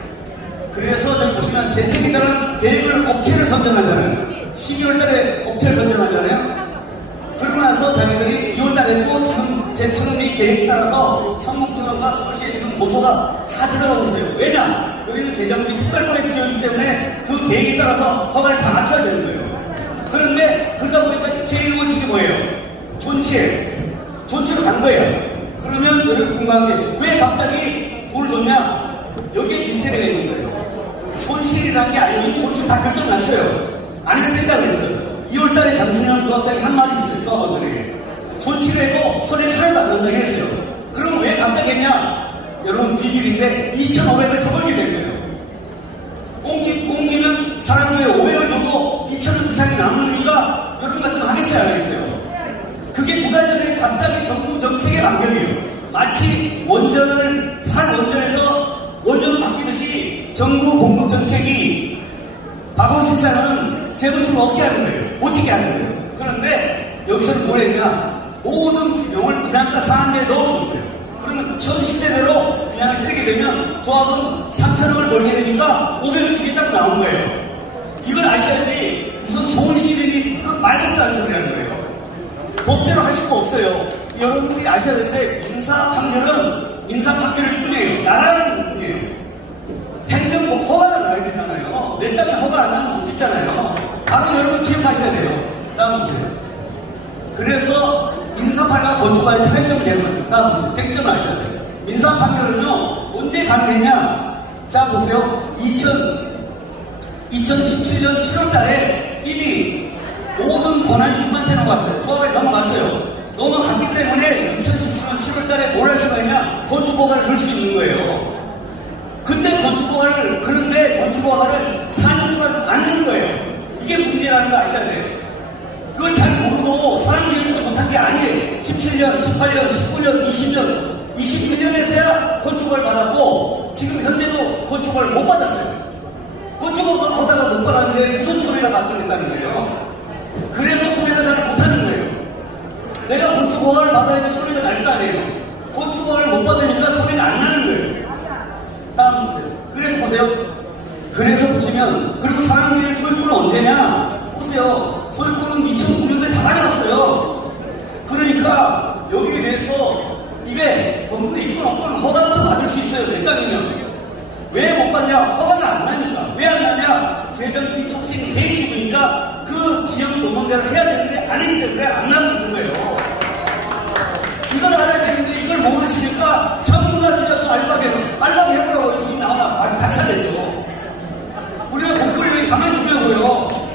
그래서 저기 보시면 재청에 따른 계획을 업체를 선정하잖아요. 12월 달에 업체를 선정하잖아요. 그러고 나서 자기들이 2월 달에 또 지금 재청의 계획에 따라서 성북구청과 서울시에 지금 도서가 다 들어가고 있어요. 왜냐? 여기는 재정비 특별법의 지역이기 때문에 그 계획에 따라서 허가를 다 맞춰야 되는 거예요. 그런데 그러다 보니까 제일 원칙이 뭐예요? 존치로 간 거예요. 그러면 여러분 궁금한 게 왜 갑자기 돈을 줬냐? 여기에 미스테리가 있는 거예요. 손실이라는 게 아니고 손실 다 결정났어요. 안 해도 된다 그랬어요. 2월달에 장순영 조합장이 한마디 있어요. 조합원들이. 손실을 해도 손해 하나도 안 난다 그랬어요. 그럼 왜 갑자기 했냐? 여러분 비밀인데 2,500을 더 벌게 된 거예요. 옮기면 사람들이 500을 주고 2,000원 이상이 남으니까 여러분 같으면 하겠어요 안 하겠어요? 그게 2달 전에 갑자기 정부 정책의 망명이에요. 마치 원전에서 원전 바뀌듯이 정부 공급 정책이 박원순 시장은 재건축을 억제하는 거예요. 어떻게 하는 거예요. 그런데 여기서는 뭘 했냐? 모든 비용을 분양가 상한제에 넣어주는 거예요. 그러면 현 시대대로 분양을 하게 되면 조합은 3,000원을 벌게 되니까 500을 주겠다고 나온 거예요. 이걸 아셔야지 무슨 서울시민이 그 말도 안 소리 하는 거예요. 법대로 할 수가 없어요. 여러분들이 아셔야 되는데 민사 판결일 뿐이에요. 나라는 뿐이에요. 행정법 허가가 나야 되잖아요. 내 땅에 허가 안 나면 못 짓잖아요. 바로 여러분 기억 다음 보세요. 그래서 민사판과 건축과의 차이점이 되는 거죠. 다음 보세요. 쟁점을 아셔야 돼요. 민사 판결은요, 언제 가능했냐? 자, 보세요. 2017년 7월 달에 이미 모든 권한이 누구한테 넘어갔어요? 조합에 넘어갔어요. 넘어갔기 때문에 2017년 7월 달에 뭘 할 수가 있냐? 건축허가를 넣을 수 있는 거예요. 근데 그런데 건축허가를 4년 동안 안 넣는 거예요. 이게 문제라는 거 아셔야 돼요. 그걸 잘 모르고 사람들이 못한 게 아니에요. 17년, 18년, 19년, 20년, 29년에서야 건축허가를 받았고 지금 현재도 건축허가를 못 받았어요. 건축허가를 못 받았는데 무슨 소리가 발생했다는 거예요. 그래서 손해배상을 못하는 거예요. 내가 건축허가를 받아야지 소리가 날 거 아니에요. 건축허가를 못 받으니까 소리가 안 나는 거예요. 다음 보세요. 그래서 보세요. 그래서 보시면, 그리고 사람들이 소유권은 언제냐? 보세요. 소유권은 2009년도에 다 가져갔어요. 그러니까 여기에 대해서 이게 건물이 있건 없건 허가도 받을 수 있어요. 내 땅이면. 왜 못 받냐? 허가가 안 나니까. 왜 안 나냐? 재정비 촉진이 돼 있으니까 그 지역 노동자를 해야 되는데 안 했기 때문에 안 나는 거예요. 이걸 알아야 되는데 이걸 모르시니까 전부 다 진짜 알바게 해보라고 여기 나오나 작살내죠. 우리가 공권력에 가만히 두려고요.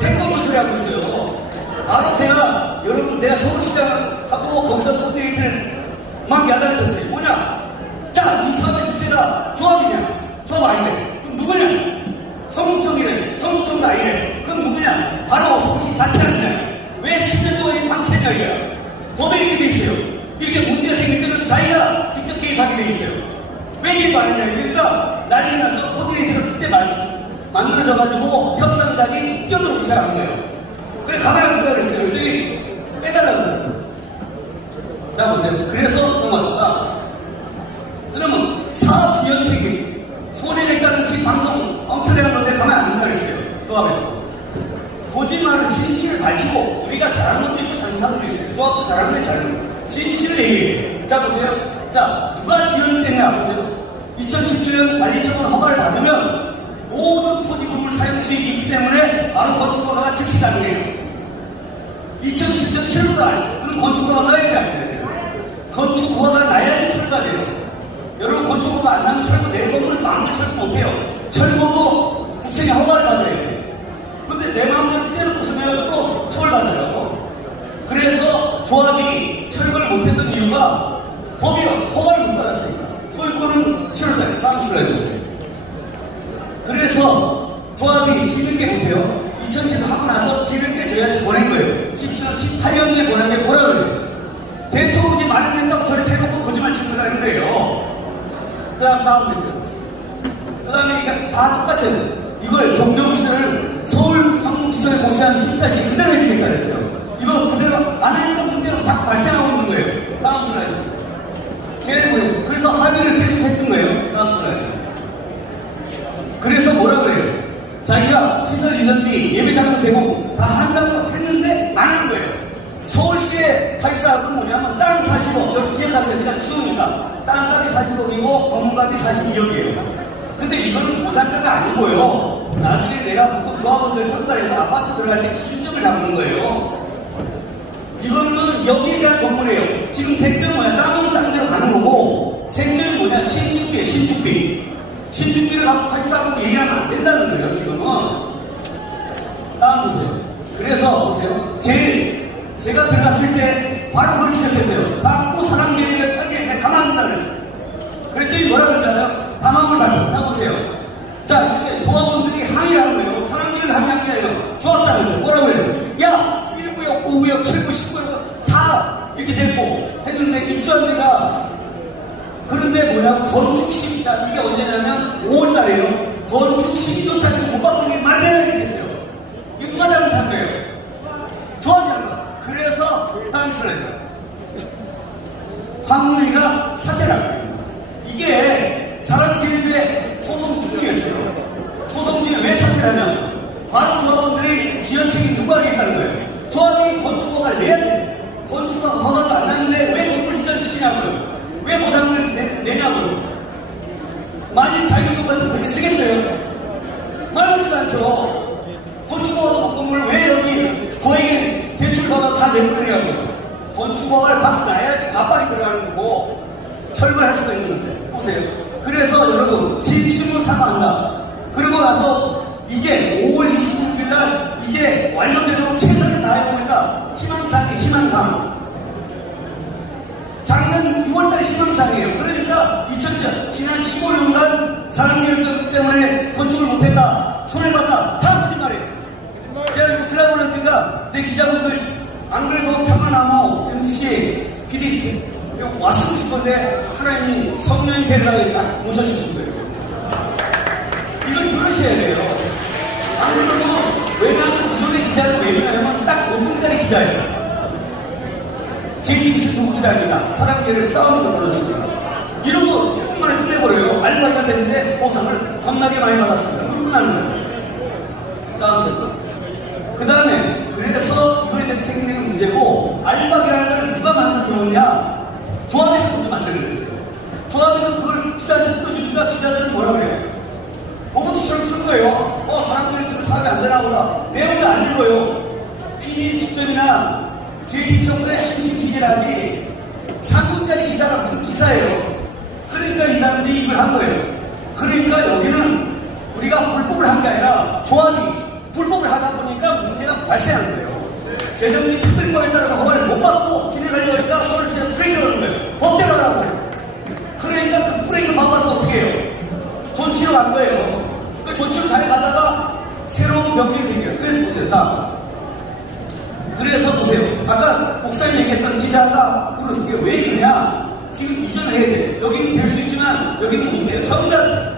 태권도 소리 하고 있어요. 바로 내가 서울시장하고 거기서 콘데이트를 막 야단쳤어요. 뭐냐? 자, 이 사업의 주체가 조합이냐? 조합 아니래. 그럼 누구냐? 성북정이래. 성북정도 아니래. 그럼 누구냐? 바로 서울시 자체 아니냐? 왜 10년 동안 방치했냐 이거야. 법에 이렇게 돼 있어요. 이렇게 문제가 생길 때는 자기가 직접 개입하게 돼 있어요. 왜 개입 안 했냐? 그러니까 난리 나서 콘데이트가 그때 만들어져가지고 협상단이 뛰어들어오기 시작한 거예요. 그래 가만히 안 둔다 그랬어요. 여기 빼달라고 그랬어요. 자 보세요. 그래서 넘어갔다. 그러면 사업 지연 책임 손해냈다는 지 방송 엉터리한 건데 가만히 안 둔다 그랬어요. 조합에서 거짓말을 진실을 밝히고 우리가 잘하는 것도 있고 잘못하는 것도 있어요. 조합도 잘하는데 잘하는 거 진실을 얘기해요. 자 보세요. 자 누가 지연을 때문에 보세요. 2017년 관리청은 허가를 받으면 모든 토지 건물 사용 수익이 있기 때문에 바로 건축허가가 즉시 가능해요. 2017년 7월달 그럼 건축허가 나야 돼요. 건축허가가 나야지 철거가 돼요. 여러분 건축허가 안 나면 철거 내 건물 마음대로 철거 못해요. 철거도 구청에 허가를 받아야 돼요. 근데 내 마음대로 떼놓고서는 또 처벌받으라고. 그래서 조합이 철거를 못했던 이유가 법이 허가를 못 받았으니까. 소유권은 7월달 다음 슬라이드 보세요. 그래서 조합이 뒤늦게 보세요. 2010 하고 나서 뒤늦게 저희한테 보낸 거예요. 18년도에 보낸 게 뭐라 그래요? 대토부지 마련된다고 저렇게 해놓고 거짓말 치는 거라는 거예요. 그 다음 보세요. 그 다음에 이게 다 똑같아요. 이걸 종정시를 서울 성북시청에 고시한 심사시 그대로 해주겠다 그랬어요. 이거 그대로 안 하니까 문제가 자꾸 발생하고 있는 거예요. 다음 슬라이드 보세요. 제일 보여요. 그래서 합의를 계속 했던 거예요. 다음 슬라이드. 그래서 뭐라 그래요? 자기가 시설 이전비 예배장소 제공 다 한다고 했는데 안 한 거예요. 서울시의 발사학은 뭐냐면 땅 40억, 여러분 기억하세요. 그냥 쉬우니까 땅값이 40억이고 건물값이 42억이에요. 근데 이거는 보상가가 아니고요. 나중에 내가 보통 조합원들 평가해서 아파트 들어갈 때 기준점을 잡는 거예요. 이거는 여기에 대한 건물이에요. 지금 쟁점은 뭐야? 땅은 땅대로 가는 거고 쟁점은 뭐냐? 신축비예요. 신축비. 신축비를 갖고 발사하고 얘기하면 안 된다는 거예요, 지금은. 다음 보세요. 그래서 보세요. 제가 들어갔을 때 바로 그걸 지적했어요. 자꾸 사람 계획을 펴게 가만 안 둔다 그랬어요. 그랬더니 뭐라 그러잖아요? 담합을 발표. 자, 보세요. 자, 근데 조합원들이 항의를 하는 거예요. 사람들을 항의한 게 아니라 조합장을 뭐라고 해요? 야, 1구역, 5구역, 7구, 19구역 다 이렇게 됐고 했는데 입주한 데가 그런데 뭐냐면 건축 시기가 이게 언제냐면 5월달이에요. 건축 시기조차 지금 못 받는 게 말이 되는 게 됐어요. 이거 누가 잘못한 거예요? 조합이 한 거. 그래서 다음 슬라이드. 황문희가 사퇴를 한 거예요. 이게 사람들의 소송 중이었어요. 소송 중에 왜 사퇴를 하냐면 바로 조합원들이 지연 책임 누가 하겠다는 거예요. 조합이 건축허가를 내야 돼요. 건축허가가 안 나는데 왜 건물 이전시키냐고요. 왜 보상을 내냐고요. 만일 자기들 같은 돈이 쓰겠어요? 말하지도 않죠. 건축허가 건물을 왜 여기 거액에 내보내냐고. 건축법을 바꿔놔야지 압박이 들어가는 거고 철거할 수가 있는 건데 보세요. 그래서 여러분 진심으로 사과한다. 그리고 나서 이제 5월 26일 날 이제 완료되도록 최선을 다해보겠다. 희망사항이에요. 희망사항. 작년 6월달 희망사항이에요. 그러니까 2007년 지난 15년간 사람들 때문에 건축을 못했다. 손해봤다. 다 거짓말이에요. 제가 이거 슬라이드 올렸으니까 내 기자분들 안 그래도 평안나무 MC PD 왔으면 싶은데 하나님이 성령이 되려고 모셔주신 거예요. 이걸 들으셔야 돼요. 안 그러면 왜냐하면 기존의 기자는 왜냐하면 딱 5분짜리 기자예요. JTBC 누구 기자입니다. 사람들을 싸우는 걸 벌어졌습니다. 이러고 1분 만에 끝내버려요. 알바가 됐는데 보상을 겁나게 많이 받았습니다. 그러고 나는 거예요. 다음 질문. 그 다음에 그래서 이번에 생기는 문제고 알박이라는 걸 누가 만들어줬냐? 조합에서 먼저 만들어냈어요. 조합에서 그걸 기자한테 뜯어주니까 기자들은 뭐라 그래요? 오버투처럼 쓰는 거예요. 사람들이 그 사업이 안 되나 보다. 내용도 안 읽어요. PD 시점이나 뒤에 정도의 신신 기계라지 3분짜리 기사가 무슨 기사예요. 그러니까 이 사람들이 이걸 한 거예요. 그러니까 여기는 우리가 불법을 한 게 아니라 조합이 불법을 하다 보니까 문제가 발생하는 거예요. 재정비 특별법에 따라서 허가를 못 받고 진행하려고 하니까 서울시가 브레이크를 하는 거예요. 법대로 하라고. 그러니까 그 브레이크 받아서 어떻게 해요? 존치로 간 거예요. 그 존치로 잘 가다가 새로운 병이 생겨요. 그게 보세요. 다음. 그래서 보세요. 아까 목사님 얘기했던 기자가 물었어요. 왜 그러냐? 지금 이전해야 돼. 여기는 될 수 있지만 여기는 못 돼요.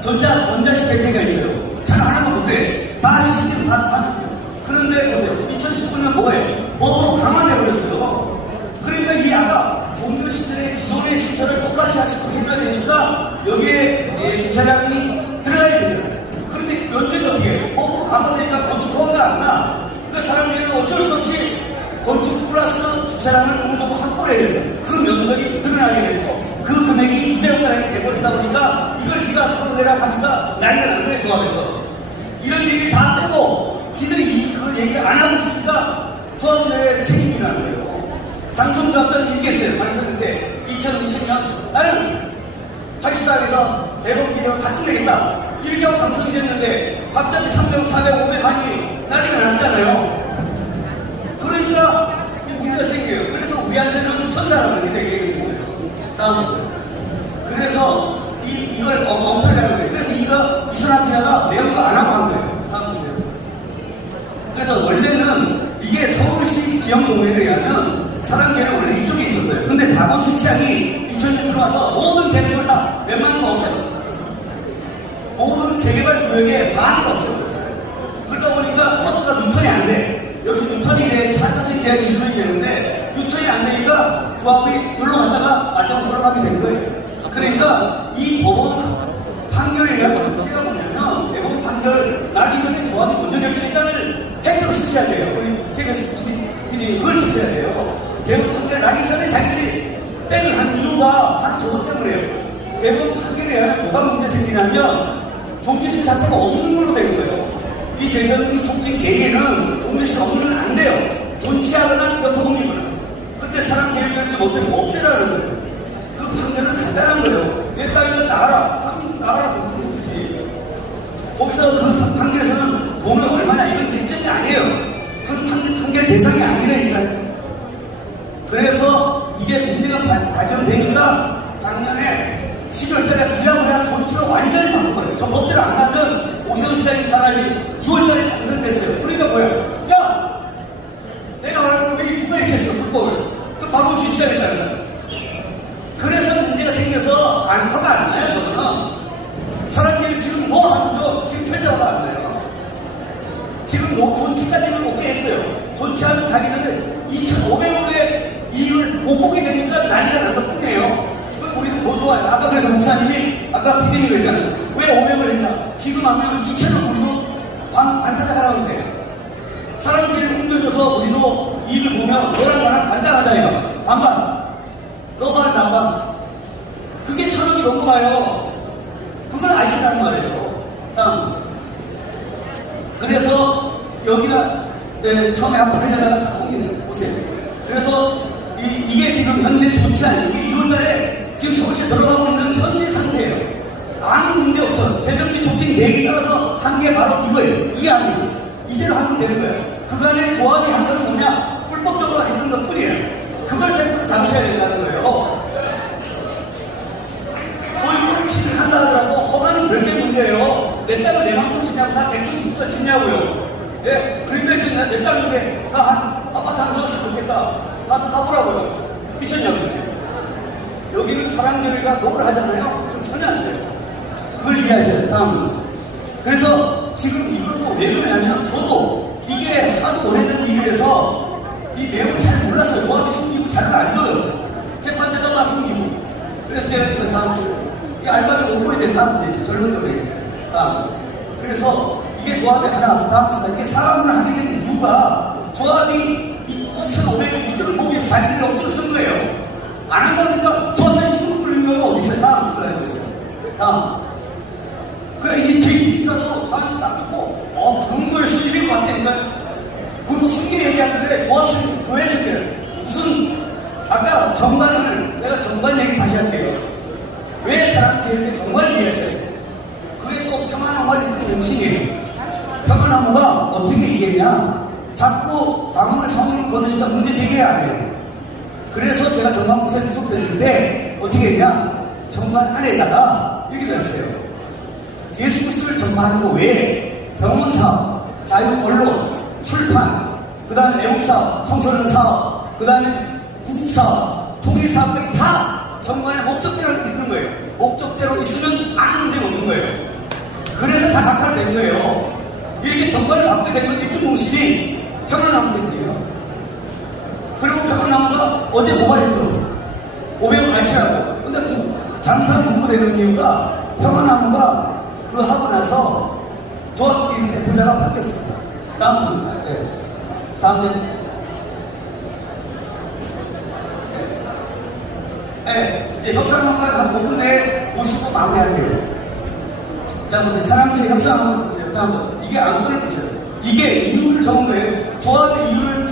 전자식 대표가 있어요. 차 하나만 못 돼. 다 시스템 다 바뀌었어요. 그런데 보세요. 2019년 뭐예요? 법으로 강화돼버렸어요. 그러니까 이 아까 종교 시설의 기존의 시설을 똑같이 할 수 있게 해줘야 되니까 여기에 주차장이 들어가야 되잖아요. 그런데 연주가 어떻게 해요? 법으로 강화되니까 건축 허가가 안 나. 그 사람들이 어쩔 수 없이 건축 플러스 주차장을 어느 정도 확보를 해야 돼요. 그 면적이 늘어나게 되고 그 금액이 200억까지 돼버리다 보니까 이걸 네가 풀어내라 하니까 난리가 난 거예요. 조합에서. 이런 얘기를 다 빼고 지들이 그 얘기를 안 하고 있으니까 조합들의 책임이 나는 거예요. 장성조합장이 얘기했어요. 말했었는데 2020년 나는 84에서 100억 기념 다 끝내겠다. 이렇게 하고 당선이 됐는데 갑자기 300억, 400억, 500억 하니 난리가 났잖아요. 그러니까 문제가 생겨요. 그래서 우리한테는 천사라고 이렇게 얘기하는 거예요. 다음 보세요. 그래서 이걸 엉터리라는 거예요. 그래서 이선한 기자가 내용도 안 하고 한 거예요. 다음 보세요. 그래서 원래는 이게 서울시 지역동회를 의하면 사람들은 원래 이쪽에 있었어요. 근데 박원순 시장이 2000년 들어와서 모든 재개발 다 웬만한 거 없어요. 모든 재개발 구역에 반이 없어졌어요. 그러다 보니까 버스가 유턴이 안 돼. 여기 유턴이 돼, 4차선이 돼야 유턴이 되는데 유턴이 안 되니까 조합이 놀러 갔다가 말짱 돌아가게 된 거예요. 그러니까 이 법원 판결에 의한 문제가 뭐냐면 대법원 판결 나기 전에 조합이 먼저 결정했다는 팩트로 쓰셔야 돼요. 우리 KBS PD 그걸 쓰셔야 돼요. 대법원 판결 나기 전에 자기들이 땡을 한 이유가 바로 저것 때문에요. 대법원 판결에 의하면 뭐가 문제 생기냐면 종교심 자체가 없는 걸로 된 거예요. 이 재정비 촉진 계획은 종교심 없는 건 안 돼요. 존치하거나 여포공이거나. 근데 사람 계획을지 못하면 없애라는 거예요. 그 판결은 간단한 거예요. 내 딸이가 나가라. 나가라. 그러지. 거기서 그 판결에서는 돈을 얼마나 이건 쟁점이 아니에요. 그 판결 대상이 아니라니까요. 그래서 이게 문제가 발견되니까 작년에 12월달에 부랴부랴 조치로 완전히 바꿔버려요. 저 법대로 안 가면 오세훈 시장이 잘하지 2월달에 당선됐어요. 그러니까 뭐야? 야! 내가 말하는 거 왜 누가 이렇게 했어? 불법을. 또 박원순 시장이다는 거야. 그래서 문제가 생겨서 화가 안 나요, 저거는. 사람들이 지금 뭐 하는 거 지금 결정화가 안 나요. 지금 존치까지 못 했어요. 존치하면 자기들은 2,500억의 이익을 못 보게 되니까 난리가 난 것 뿐이에요. 우리는 더 좋아요. 아까 그래서 목사님이 아까 PD님이 그랬잖아요. 왜 500을 했냐? 지금 하면 2,000원 우리도 반타작하라고 했대요. 사람들이 옮겨줘서 우리도 이익을 보면 너랑 나랑 반당하자 이거. 반반. 너 반, 나 반. 그게 1,000원이 넘어가요. 그걸 아시다는 말이에요. 다음. 그래서 여기가 처음에 한번 하려다가 조금 보세요. 그래서 이게 지금 현재 좋지 않은 게 2월달에 지금 서울시에 들어가고 있는 현재 상태예요. 아무 문제 없어. 재정비 촉진 계획에 따라서 한 게 바로 이거예요. 이 안이 이대로 하면 되는 거예요. 그간의 조합이 한 건 뭐냐? 불법적으로 했던 것 뿐이에요. 그걸 100% 잡으셔야 된다는 거예요. 소유권을 취득한다 하더라도 허가는 별개 문제예요. 내 땅을 내 맘대로 짓냐고, 나 대충 짓고 짓냐고요. 예? 그린벨트 내 땅인데, 나 아파트 안 지었으면 좋겠다. 가서 가보라고요. 미쳤냐고. 여기는 사람들이가 노를 하잖아요. 그럼 전혀 안 돼요. 그걸 이해하셔야 돼요. 다음은. 그래서 지금 이것도 왜 그러냐면, 저도 이게 하도 오래된 일이라서 이 내용을 잘 몰랐어요. 조합이 숨기고 잘 안 줘요. 재판대도 막 숨기고. 그래서 제가 다음 이 알바가 오고에 대해서 하면 되지. 결론적으로 다음. 그래서 이게 조합이 하나 다음 이게 사람을 하시는 이유가 조합이 2,500원 이들을 보기 위해서 자기들이 억지로 쓴 거예요. 안 한다니까 조합이 무릎 꿇는 경우가 어디 있어요? 다음 슬라이드 보세요. 다음. 그래 이게 제2기사도 사람이 딱 듣고 그런 거에 수집이 맞다니까. 그리고 승계 얘기하는데 조합 승계, 교회 승계 무슨 아까 정관을 내가 정관 얘기 다시 할게요. 왜 사람들이 정관을 이해하셔야 돼요? 그게 또 평안함과 있는 공식이에요. 평안함과 어떻게 얘기했냐? 자꾸 당원을 상황을 거두니까 문제 제기를 안 해요. 그래서 제가 정관부서에 구속됐을 때 어떻게 했냐? 정관 안에다가 이렇게 되었어요. 예수 그리스도를 전파하는 거 외에 병원 사업, 자유 언론, 출판, 그 다음에 애국 사업, 청소년 사업, 그 다음에 구국 사업, 통일 사업까지 다 정관의 목적대로 있는 거예요. 목적대로 있으면 아무 문제가 없는 거예요. 그래서 다 각하된 거예요. 이렇게 정관을 갖게 된 건 이쁜 공신이 평안나무 때문이에요. 그리고 평안나무가 어제 고발했죠. 500원 갈취하고. 근데 그 장탄 공부되는 이유가 평안나무가 그거 하고 나서 조합이 대표자가 바뀌었습니다. 다음 분입니다. 네. 다음 분. 네, 이제 협상하다가 한 5분 내에 오시고 마무리할게요. 자, 보세요. 사람들이 협상하는 거 보세요. 자, 한번. 이게 안건을 보세요. 이게 이유를 적은 거예요. 조합의 이유를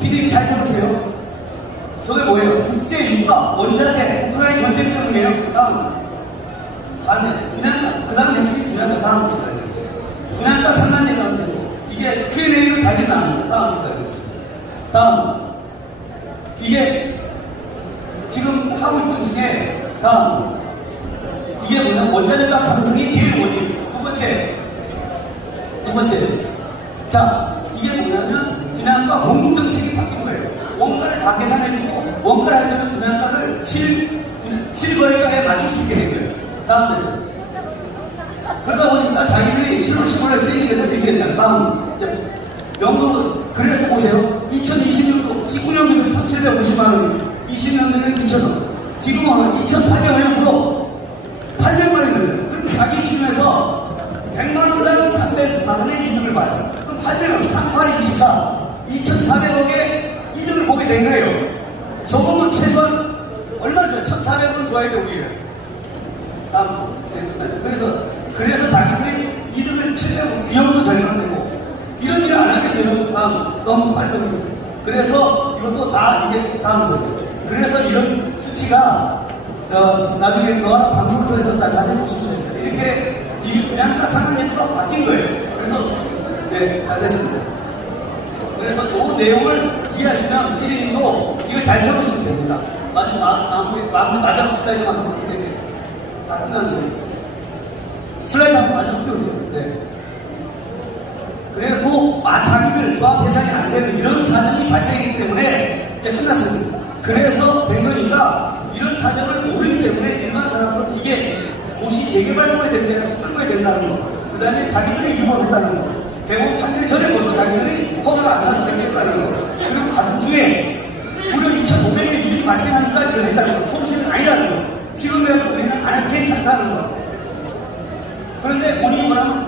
피디님 잘 적으세요. 저게 뭐예요? 국제 이유가 원자재, 우크라이나 전쟁 때문이에요. 다음. 분양가, 그 다음 역시 분양가 다음 시간에 보세요. 분양가 상한제가 문제고, 이게 Q&A로 자기는 안 합니다. 다음 시간에 보세요. 다음. 이게 지금 하고 있는 중에 다음 이게 뭐냐 원자재값 상승이 제일 원인 두 번째 자 이게 뭐냐면 분양가 공급 정책이 바뀐 거예요. 원가를 다 계산해주고 원가를 하려면 분양가를 실거래가에 맞출 수 있게 된 거예요. 다음 그러다 보니까 자기들이 7월 15일에 세일해서 이렇게 된다. 다음 연금 그래서 보세요. 2020년도 19년도는 1,750만 원 20년도에는 2,000원. 지금은 2,800원이고 800만 원이 들어요. 그럼 자기 기준에서 100만 원당 300만 원의 이득을 봐요. 그럼 800원, 38이 24, 2,400억의 이득을 보게 된 거예요. 저거는 최소한 얼마죠? 1,400원 줘야 돼, 우리를. 다음, 그래서 자기들이 이득을 700원, 비용도 절감되고, 이런 일을 안 하겠어요. 다음, 너무 발전했어요. 그래서 이것도 다 이게 다음 거죠. 그래서 이런 수치가 나중에 너와 방송을 통해서 다 자세히 보시면 됩니다. 이렇게 이 분양가 상한제도가 바뀐 거예요. 그래서 네, 다 됐습니다. 그래서 이 내용을 이해하시면 피디님도 이걸 잘 적으시면 됩니다. 마지막 슬라이드만 하면 되겠네요. 다 끝났는데 슬라이드 한번 마지막 띄우세요. 네. 그래도 자기들 조합 대상이 안 되는 이런 사정이 발생했기 때문에 이제 끝났습니다. 그래서 된 거니까 이런 사정을 모르기 때문에 일반 사람들은 이게 도시 재개발법에 된다는 특별법에 된다는 거, 그 다음에 자기들이 위반했다는 거, 대법원 판결 전에 벌써 자기들이 허가가 안 나서 된다는 거, 그리고 가중에 무려 2,500의 일이 발생하니까 이걸 했다는 거, 손실은 아니라는 거, 지금이라도 우리는 안 해도 괜찮다는 거. 그런데 본인이 원하면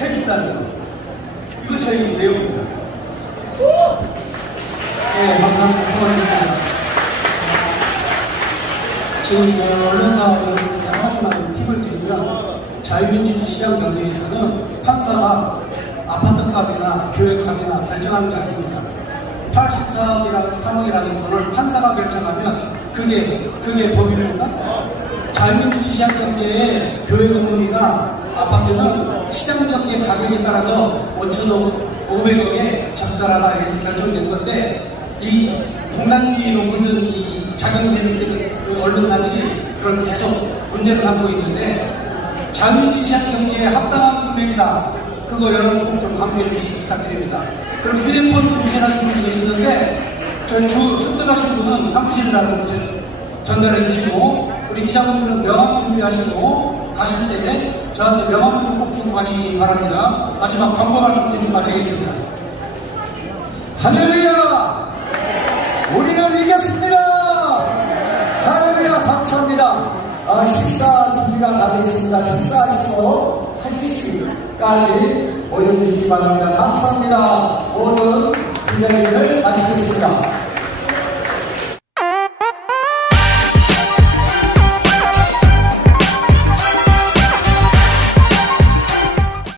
해준다는 거. 이것이 저희 내용입니다. 네, 감사합니다. 수고하셨습니다. 지금 언론사하고 하나만 팁을 드리면 자유민주주의 시장 경제에서는 판사가 아파트 값이나 교회 값이나 결정하는 게 아닙니다. 84억이라는 3억이라는 돈을 판사가 결정하면 그게 법입니까? 자유민주주의 시장 경제에 교회 건물이나 아파트는 시장 경제 가격에 따라서 5,500억에 적절하다 해서 결정된 건데 이 공산주의로 물든 이 자경세력들 언론사들이 그걸 계속 문제로 삼고 있는데 자유민주주의 시장 경제에 합당한 금액이다. 그거 여러분 꼭 좀 강조해 주시기 부탁드립니다. 그럼 휴대폰 분실하신 분이 계시는데 저희 습득하신 분은 사무실에다 좀 전달해 주시고 우리 기자분들은 명함 준비하시고 가실 때 저한테 명함 좀 꼭 주고 가시기 바랍니다. 마지막 광고 말씀드리고 마치겠습니다. 할렐루야! 우리는 이겼습니다! 할렐루야! 감사합니다. 식사 준비가 다 되어 있습니다. 식사하시고 1시까지 모여주시기 바랍니다. 감사합니다. 모든 기자회견을 마치겠습니다.